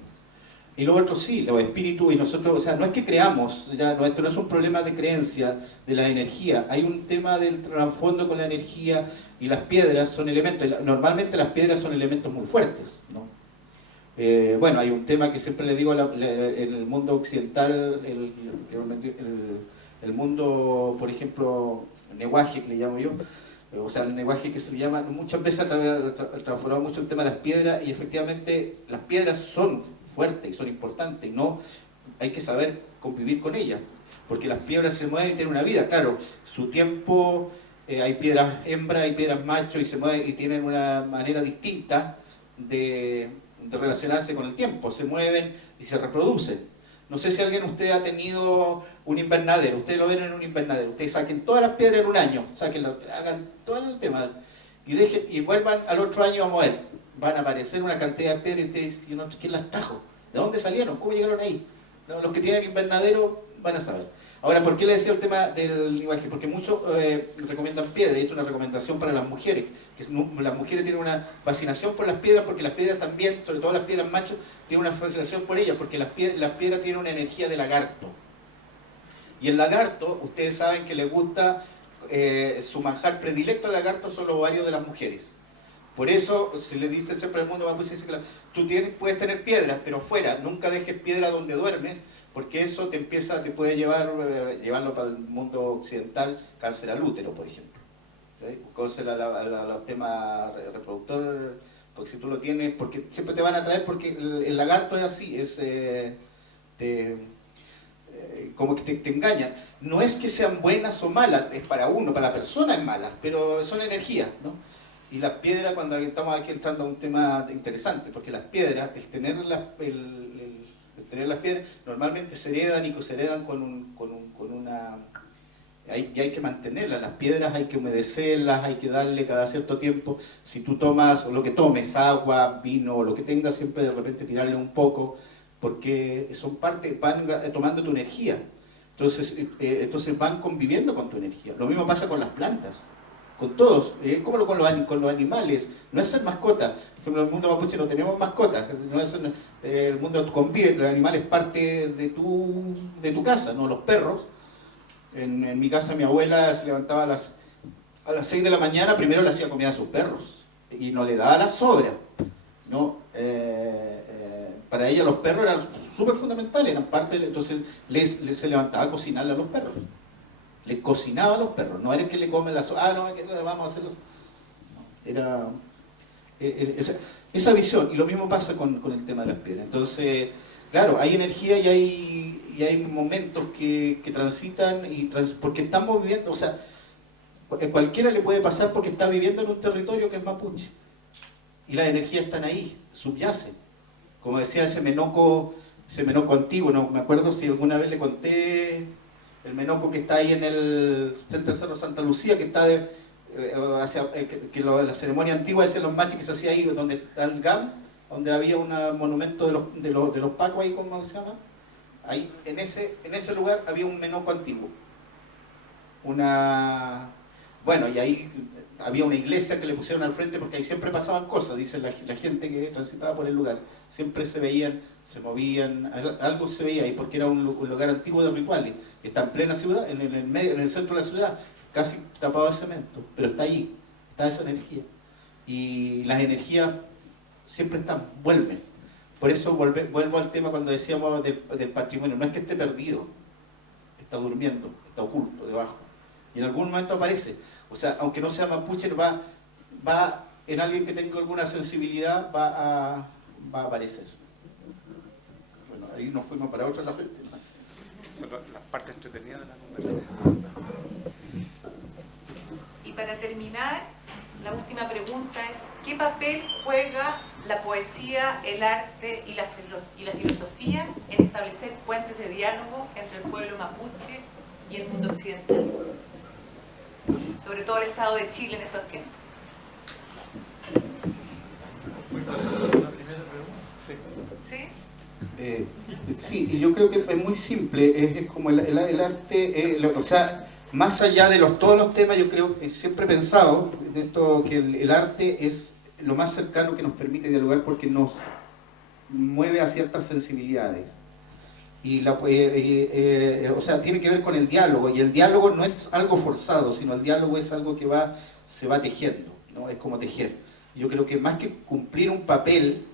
Y lo otro sí, los espíritus, y nosotros, o sea, no es que creamos, esto no es un problema de creencia de la energía, hay un tema del trasfondo con la energía, y las piedras son elementos, normalmente las piedras son elementos muy fuertes, ¿no? Bueno, hay un tema que siempre le digo en el mundo occidental, el mundo, por ejemplo, el neguaje que le llamo yo, o sea, el lenguaje que se le llama, muchas veces ha transformado mucho el tema de las piedras, y efectivamente las piedras son fuertes y son importantes, no hay que saber convivir con ellas, porque las piedras se mueven y tienen una vida, claro, su tiempo, hay piedras hembras, hay piedras machos, y se mueven y tienen una manera distinta de relacionarse con el tiempo, se mueven y se reproducen. No sé si alguien de ustedes ha tenido un invernadero, ustedes lo ven en un invernadero, ustedes saquen todas las piedras en un año, hagan todo el tema y vuelvan al otro año a mover. Van a aparecer una cantidad de piedras y ustedes dicen, ¿quién las trajo? ¿De dónde salieron? ¿Cómo llegaron ahí? No, los que tienen invernadero van a saber. Ahora, ¿por qué le decía el tema del lenguaje? Porque muchos recomiendan piedras, y esto es una recomendación para las mujeres, que las mujeres tienen una fascinación por las piedras, porque las piedras también, sobre todo las piedras machos, tienen una fascinación por ellas, porque las piedras tienen una energía de lagarto. Y el lagarto, ustedes saben que les gusta, su manjar predilecto al lagarto son los ovarios de las mujeres. Por eso se le dice siempre al mundo, tú puedes tener piedras, pero fuera, nunca dejes piedra donde duermes, porque eso te puede llevarlo para el mundo occidental, cáncer al útero, por ejemplo. ¿Sí? Cáncer al tema reproductor, porque si tú lo tienes, porque siempre te van a traer, porque el lagarto es así, como que te engañan. No es que sean buenas o malas, es para uno, para la persona es mala, pero son energías, ¿no? Y las piedras, cuando estamos aquí entrando a un tema interesante, porque las piedras, el tener las piedras, normalmente se heredan con una... Y hay que mantenerlas, las piedras hay que humedecerlas, hay que darle cada cierto tiempo. Si tú tomas, o lo que tomes, agua, vino, o lo que tengas, siempre de repente tirarle un poco, porque son parte, van tomando tu energía. Entonces van conviviendo con tu energía. Lo mismo pasa con las plantas. Con todos, como con los animales, no es ser mascota. Por ejemplo, en el mundo mapuche no tenemos mascotas, el mundo convive, el animal es parte de tu casa, ¿no? Los perros, en mi casa mi abuela se levantaba a las 6 de la mañana, primero le hacía comida a sus perros, y no le daba la sobra, ¿no? Para ella los perros eran súper fundamentales, eran parte, entonces se levantaba a cocinarle a los perros. Le cocinaba a los perros, no era que le comen las... vamos a hacerlo. No, era esa visión, y lo mismo pasa con el tema de las piedras. Entonces, claro, hay energía y hay momentos que transitan, porque estamos viviendo, o sea, cualquiera le puede pasar porque está viviendo en un territorio que es mapuche. Y las energías están ahí, subyacen. Como decía ese menoco antiguo, no me acuerdo si alguna vez le conté... El menoco que está ahí en el centro de Cerro Santa Lucía, que está la ceremonia antigua de los machos que se hacía ahí, donde está el GAM, donde había un monumento de los pacos ahí, ¿cómo se llama? Ahí, en ese lugar había un menoco antiguo. Bueno, y ahí había una iglesia que le pusieron al frente porque ahí siempre pasaban cosas, dice la gente que transitaba por el lugar, siempre se veían, se movían, algo se veía ahí porque era un lugar antiguo de rituales, está en plena ciudad, en el centro de la ciudad, casi tapado de cemento, pero está ahí, está esa energía, y las energías siempre están, vuelven. Por eso vuelvo al tema cuando decíamos del patrimonio, no es que esté perdido, está durmiendo, está oculto debajo, y en algún momento aparece. O sea, aunque no sea mapuche, va en alguien que tenga alguna sensibilidad, va a aparecer. Bueno, ahí nos fuimos para otro lado del tema. Son las partes entretenidas de la conversación. Y para terminar, la última pregunta es: ¿qué papel juega la poesía, el arte y la filosofía en establecer puentes de diálogo entre el pueblo mapuche y el mundo occidental? Sobre todo el Estado de Chile en estos tiempos. La primera pregunta. ¿Sí? Sí, y yo creo que es muy simple, es como el arte, o sea, más allá de todos los temas, yo creo que siempre he pensado en esto, que el arte es lo más cercano que nos permite dialogar porque nos mueve a ciertas sensibilidades. Y o sea, tiene que ver con el diálogo, y el diálogo no es algo forzado, sino el diálogo es algo que se va tejiendo, ¿no? Es como tejer. Yo creo que más que cumplir un papel,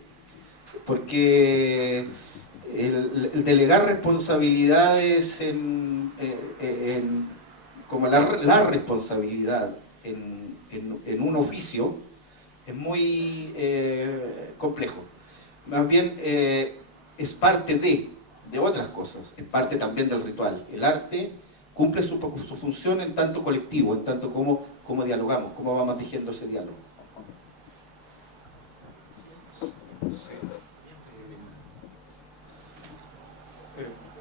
porque el delegar responsabilidades como la responsabilidad en un oficio es muy complejo. Más bien es parte de otras cosas, es parte también del ritual. El arte cumple su función en tanto colectivo, en tanto como dialogamos, cómo vamos tejiendo ese diálogo. Sí.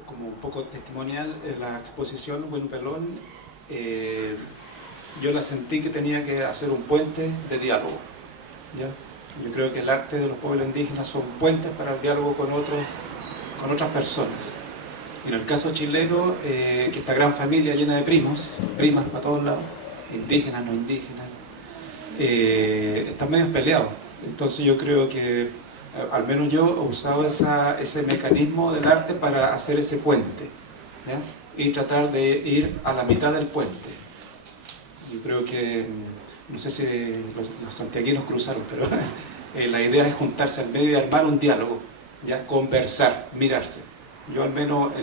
Como un poco testimonial, la exposición Buen Pelón, yo la sentí que tenía que hacer un puente de diálogo, ¿ya? Yo creo que el arte de los pueblos indígenas son puentes para el diálogo con otras personas. Y en el caso chileno, que esta gran familia llena de primas para todos lados, indígenas, no indígenas, están medio peleados. Entonces yo creo que, al menos yo he usado ese mecanismo del arte para hacer ese puente, ¿ya? Y tratar de ir a la mitad del puente. Yo creo que, no sé si los santiaguinos cruzaron, pero la idea es juntarse al medio y armar un diálogo, ¿ya? Conversar, mirarse. Yo al menos,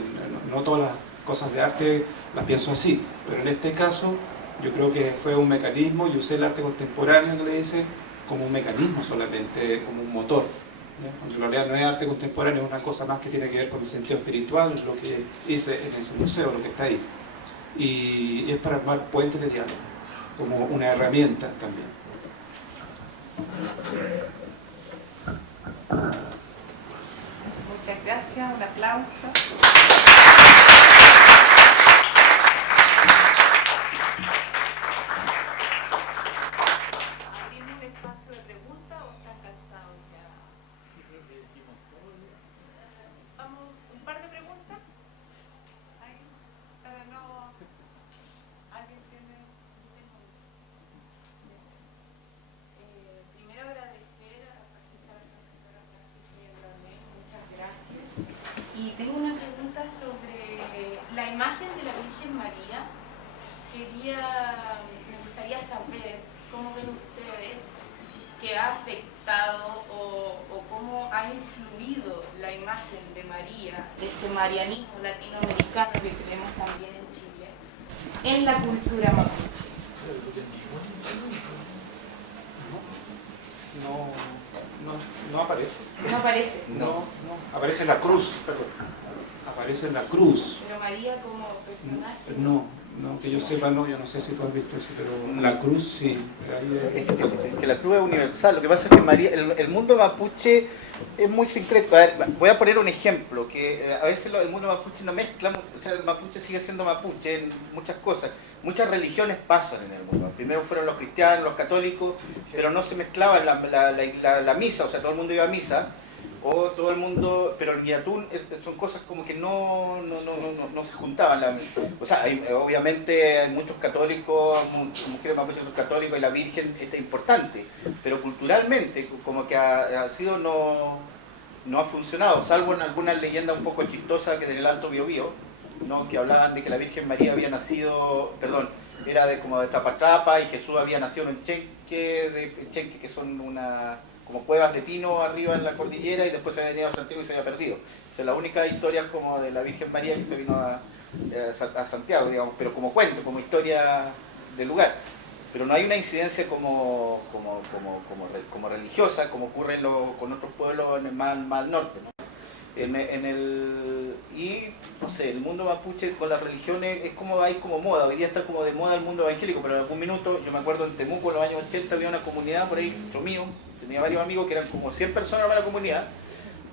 no todas las cosas de arte las pienso así, pero en este caso yo creo que fue un mecanismo, y usé el arte contemporáneo, que le dicen, como un mecanismo solamente, como un motor, ¿ya? En realidad no es arte contemporáneo, es una cosa más que tiene que ver con el sentido espiritual, lo que hice en ese museo, lo que está ahí. Y es para armar puentes de diálogo, como una herramienta también. Muchas gracias, un aplauso. ¿Abrimos un espacio de preguntas o están cansados ya? Vamos, un par de preguntas. Ahí, para no... ¿Alguien tiene...? Primero agradecer a la profesora Francisca Leonel, muchas gracias. Y tengo una pregunta sobre la imagen de la Virgen María. Me gustaría saber cómo ven ustedes que ha afectado o cómo ha influido la imagen de María, este marianismo latinoamericano que tenemos también en Chile, en la cultura mapuche. No aparece. No aparece. No, aparece la cruz, perdón. Aparece la cruz. Pero María como personaje. No, que yo sepa, no, yo no sé si tú has visto eso, pero la cruz sí. Que la cruz es universal. Lo que pasa es que María, el mundo mapuche es muy secreto. A ver, voy a poner un ejemplo, que a veces el mundo mapuche no mezcla, o sea, el mapuche sigue siendo mapuche en muchas cosas. Muchas religiones pasan en el mundo. Primero fueron los cristianos, los católicos, pero no se mezclaba la misa, o sea, todo el mundo iba a misa. o todo el mundo, pero el guillatún son cosas como que no se juntaban. O sea, obviamente hay muchos católicos, mujeres mapuches son católicos y la Virgen es importante, pero culturalmente como que ha sido no ha funcionado, salvo en algunas leyendas un poco chistosas que del Alto Biobío, ¿no? Que hablaban de que la Virgen María había nacido, perdón, era como de Tapatapa y Jesús había nacido en Chenque, que son como cuevas de pino arriba en la cordillera, y después se había venido a Santiago y se había perdido. Esa es la única historia como de la Virgen María que se vino a Santiago, digamos, pero como cuento, como historia del lugar. Pero no hay una incidencia como religiosa, como ocurre con otros pueblos en el más al norte, ¿no? Y no sé, el mundo mapuche con las religiones es como hay como moda, hoy día está como de moda el mundo evangélico, pero en algún minuto, yo me acuerdo en Temuco en los años 80 había una comunidad por ahí, otro mío, tenía varios amigos que eran como 100 personas en la comunidad,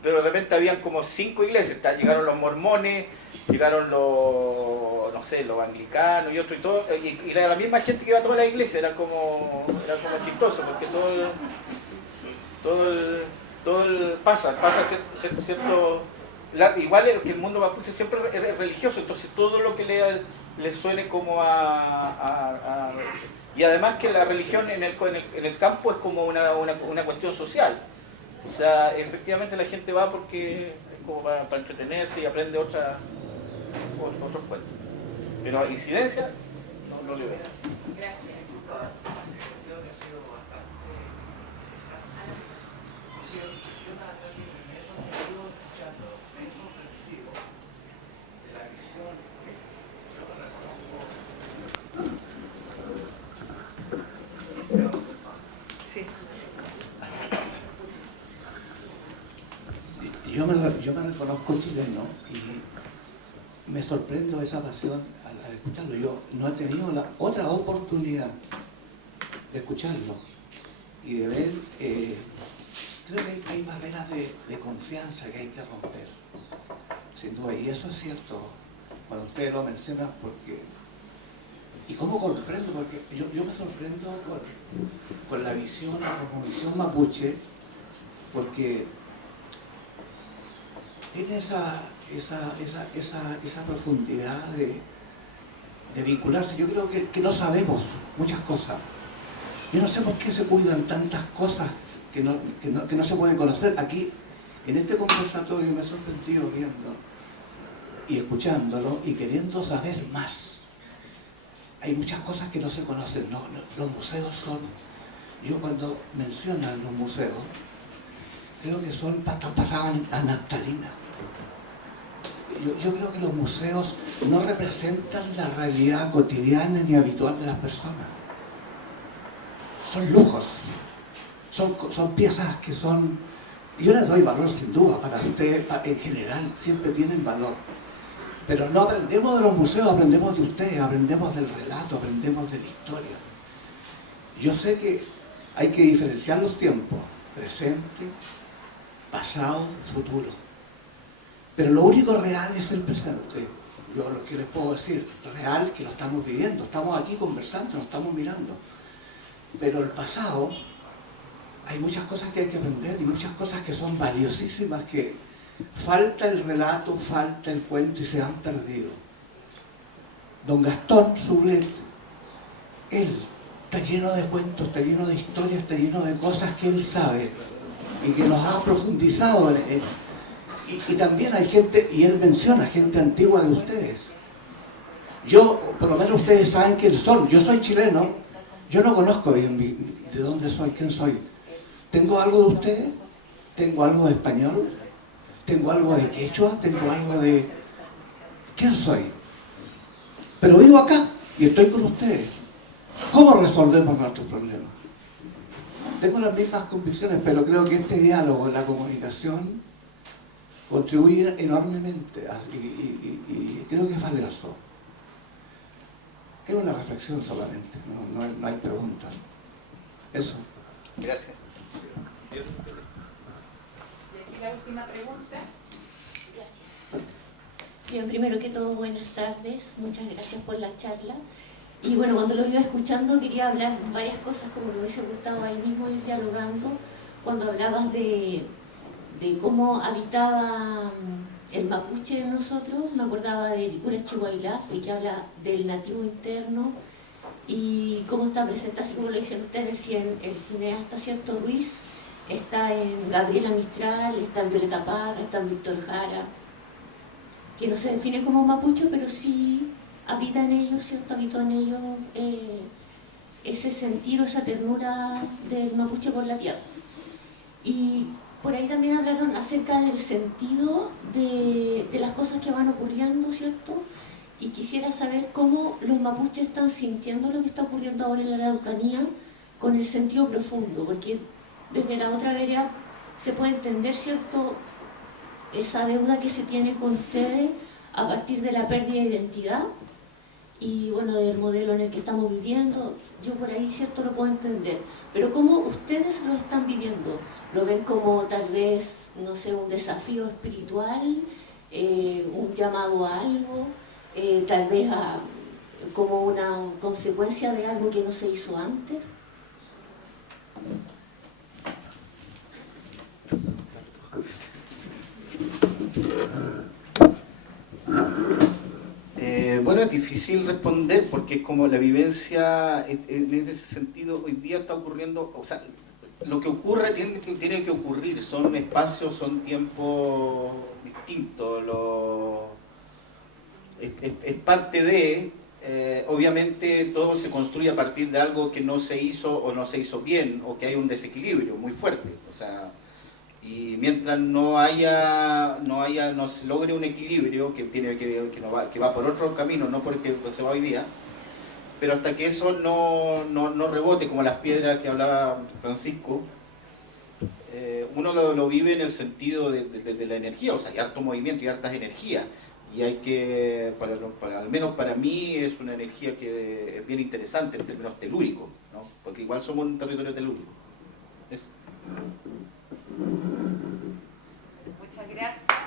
pero de repente habían como 5 iglesias, llegaron los mormones, llegaron los anglicanos y otros y todo, y la misma gente que iba a toda la iglesia, era como chistoso, porque pasa cierto, igual es que el mundo mapuche siempre es religioso, entonces todo lo que le suene como y además que la religión en el campo es como una cuestión social, o sea, efectivamente la gente va porque es como para entretenerse y aprende otros cuentos, pero incidencia no le veo. Gracias. Creo que ha sido bastante interesante. Yo me he sorprendido escuchando, me he sorprendido de la visión. Yo me reconozco. Sí. Yo me reconozco chileno y me sorprendo esa pasión al escucharlo. Yo no he tenido la otra oportunidad de escucharlo y de ver, creo que hay barreras de confianza que hay que romper, sin duda, y eso es cierto cuando ustedes lo mencionan, porque, y cómo comprendo, porque yo me sorprendo con la visión, la cosmovisión mapuche, porque tiene esa profundidad de vincularse. Yo creo que no sabemos muchas cosas. Yo no sé por qué se cuidan tantas cosas que no se pueden conocer. Aquí, en este conversatorio, me he sorprendido viendo y escuchándolo y queriendo saber más. Hay muchas cosas que no se conocen. No, los museos son... Yo cuando mencionan los museos, creo que son pasados a naftalina. Yo creo que los museos no representan la realidad cotidiana ni habitual de las personas. Son lujos, son piezas que son... Yo les doy valor sin duda, para ustedes en general siempre tienen valor. Pero no aprendemos de los museos, aprendemos de ustedes, aprendemos del relato, aprendemos de la historia. Yo sé que hay que diferenciar los tiempos, presente, pasado, futuro. Pero lo único real es el presente. Yo lo que les puedo decir, real, que lo estamos viviendo, estamos aquí conversando, nos estamos mirando. Pero el pasado, hay muchas cosas que hay que aprender y muchas cosas que son valiosísimas, que falta el relato, falta el cuento y se han perdido. Don Gastón Sublet, él está lleno de cuentos, está lleno de historias, está lleno de cosas que él sabe y que los ha profundizado y también hay gente, y él menciona gente antigua de ustedes. Yo, por lo menos ustedes saben quién son. Yo soy chileno, yo no conozco bien de dónde soy, quién soy. ¿Tengo algo de ustedes? ¿Tengo algo de español? ¿Tengo algo de quechua? ¿Tengo algo de...? ¿Quién soy? Pero vivo acá y estoy con ustedes. ¿Cómo resolvemos nuestros problemas? Tengo las mismas convicciones, pero creo que este diálogo, la comunicación, contribuye enormemente y creo que es valioso. Es una reflexión solamente, no hay preguntas. Eso. Gracias. Y aquí la última pregunta. Gracias. Bien, primero que todo, buenas tardes. Muchas gracias por la charla. Y bueno, cuando lo iba escuchando quería hablar varias cosas, como me hubiese gustado ahí mismo ir dialogando, cuando hablabas de de cómo habitaba el mapuche en nosotros. Me acordaba de Licura Chihuahilafre, que habla del nativo interno, y cómo está presente, así como lo dicen ustedes, el cineasta, ¿cierto?, Ruiz, está en Gabriela Mistral, está en Violeta Parra, está en Víctor Jara, que no se define como mapuche, pero sí habita en ellos, ¿cierto?, habitó en ellos ese sentido, esa ternura del mapuche por la tierra. Y por ahí también hablaron acerca del sentido de las cosas que van ocurriendo, ¿cierto? Y quisiera saber cómo los mapuches están sintiendo lo que está ocurriendo ahora en la Araucanía con el sentido profundo, porque desde la otra vereda se puede entender, ¿cierto?, esa deuda que se tiene con ustedes a partir de la pérdida de identidad y, bueno, del modelo en el que estamos viviendo. Yo por ahí, ¿cierto?, lo puedo entender, pero ¿cómo ustedes lo están viviendo? ¿Lo ven como tal vez, no sé, un desafío espiritual, un llamado a algo, tal vez como una consecuencia de algo que no se hizo antes? Bueno, es difícil responder porque es como la vivencia, en ese sentido, hoy día está ocurriendo, o sea, lo que ocurre tiene que ocurrir, son espacios, son tiempos distintos, es parte de, obviamente todo se construye a partir de algo que no se hizo o no se hizo bien, o que hay un desequilibrio muy fuerte, o sea, y mientras no se logre un equilibrio que va por otro camino, no por el que se va hoy día, pero hasta que eso no rebote, como las piedras que hablaba Francisco, uno lo vive en el sentido de la energía, o sea, hay harto movimiento y hartas energías, y hay que, al menos para mí, es una energía que es bien interesante en términos telúricos, ¿no? Porque igual somos un territorio telúrico. Eso. Muchas gracias.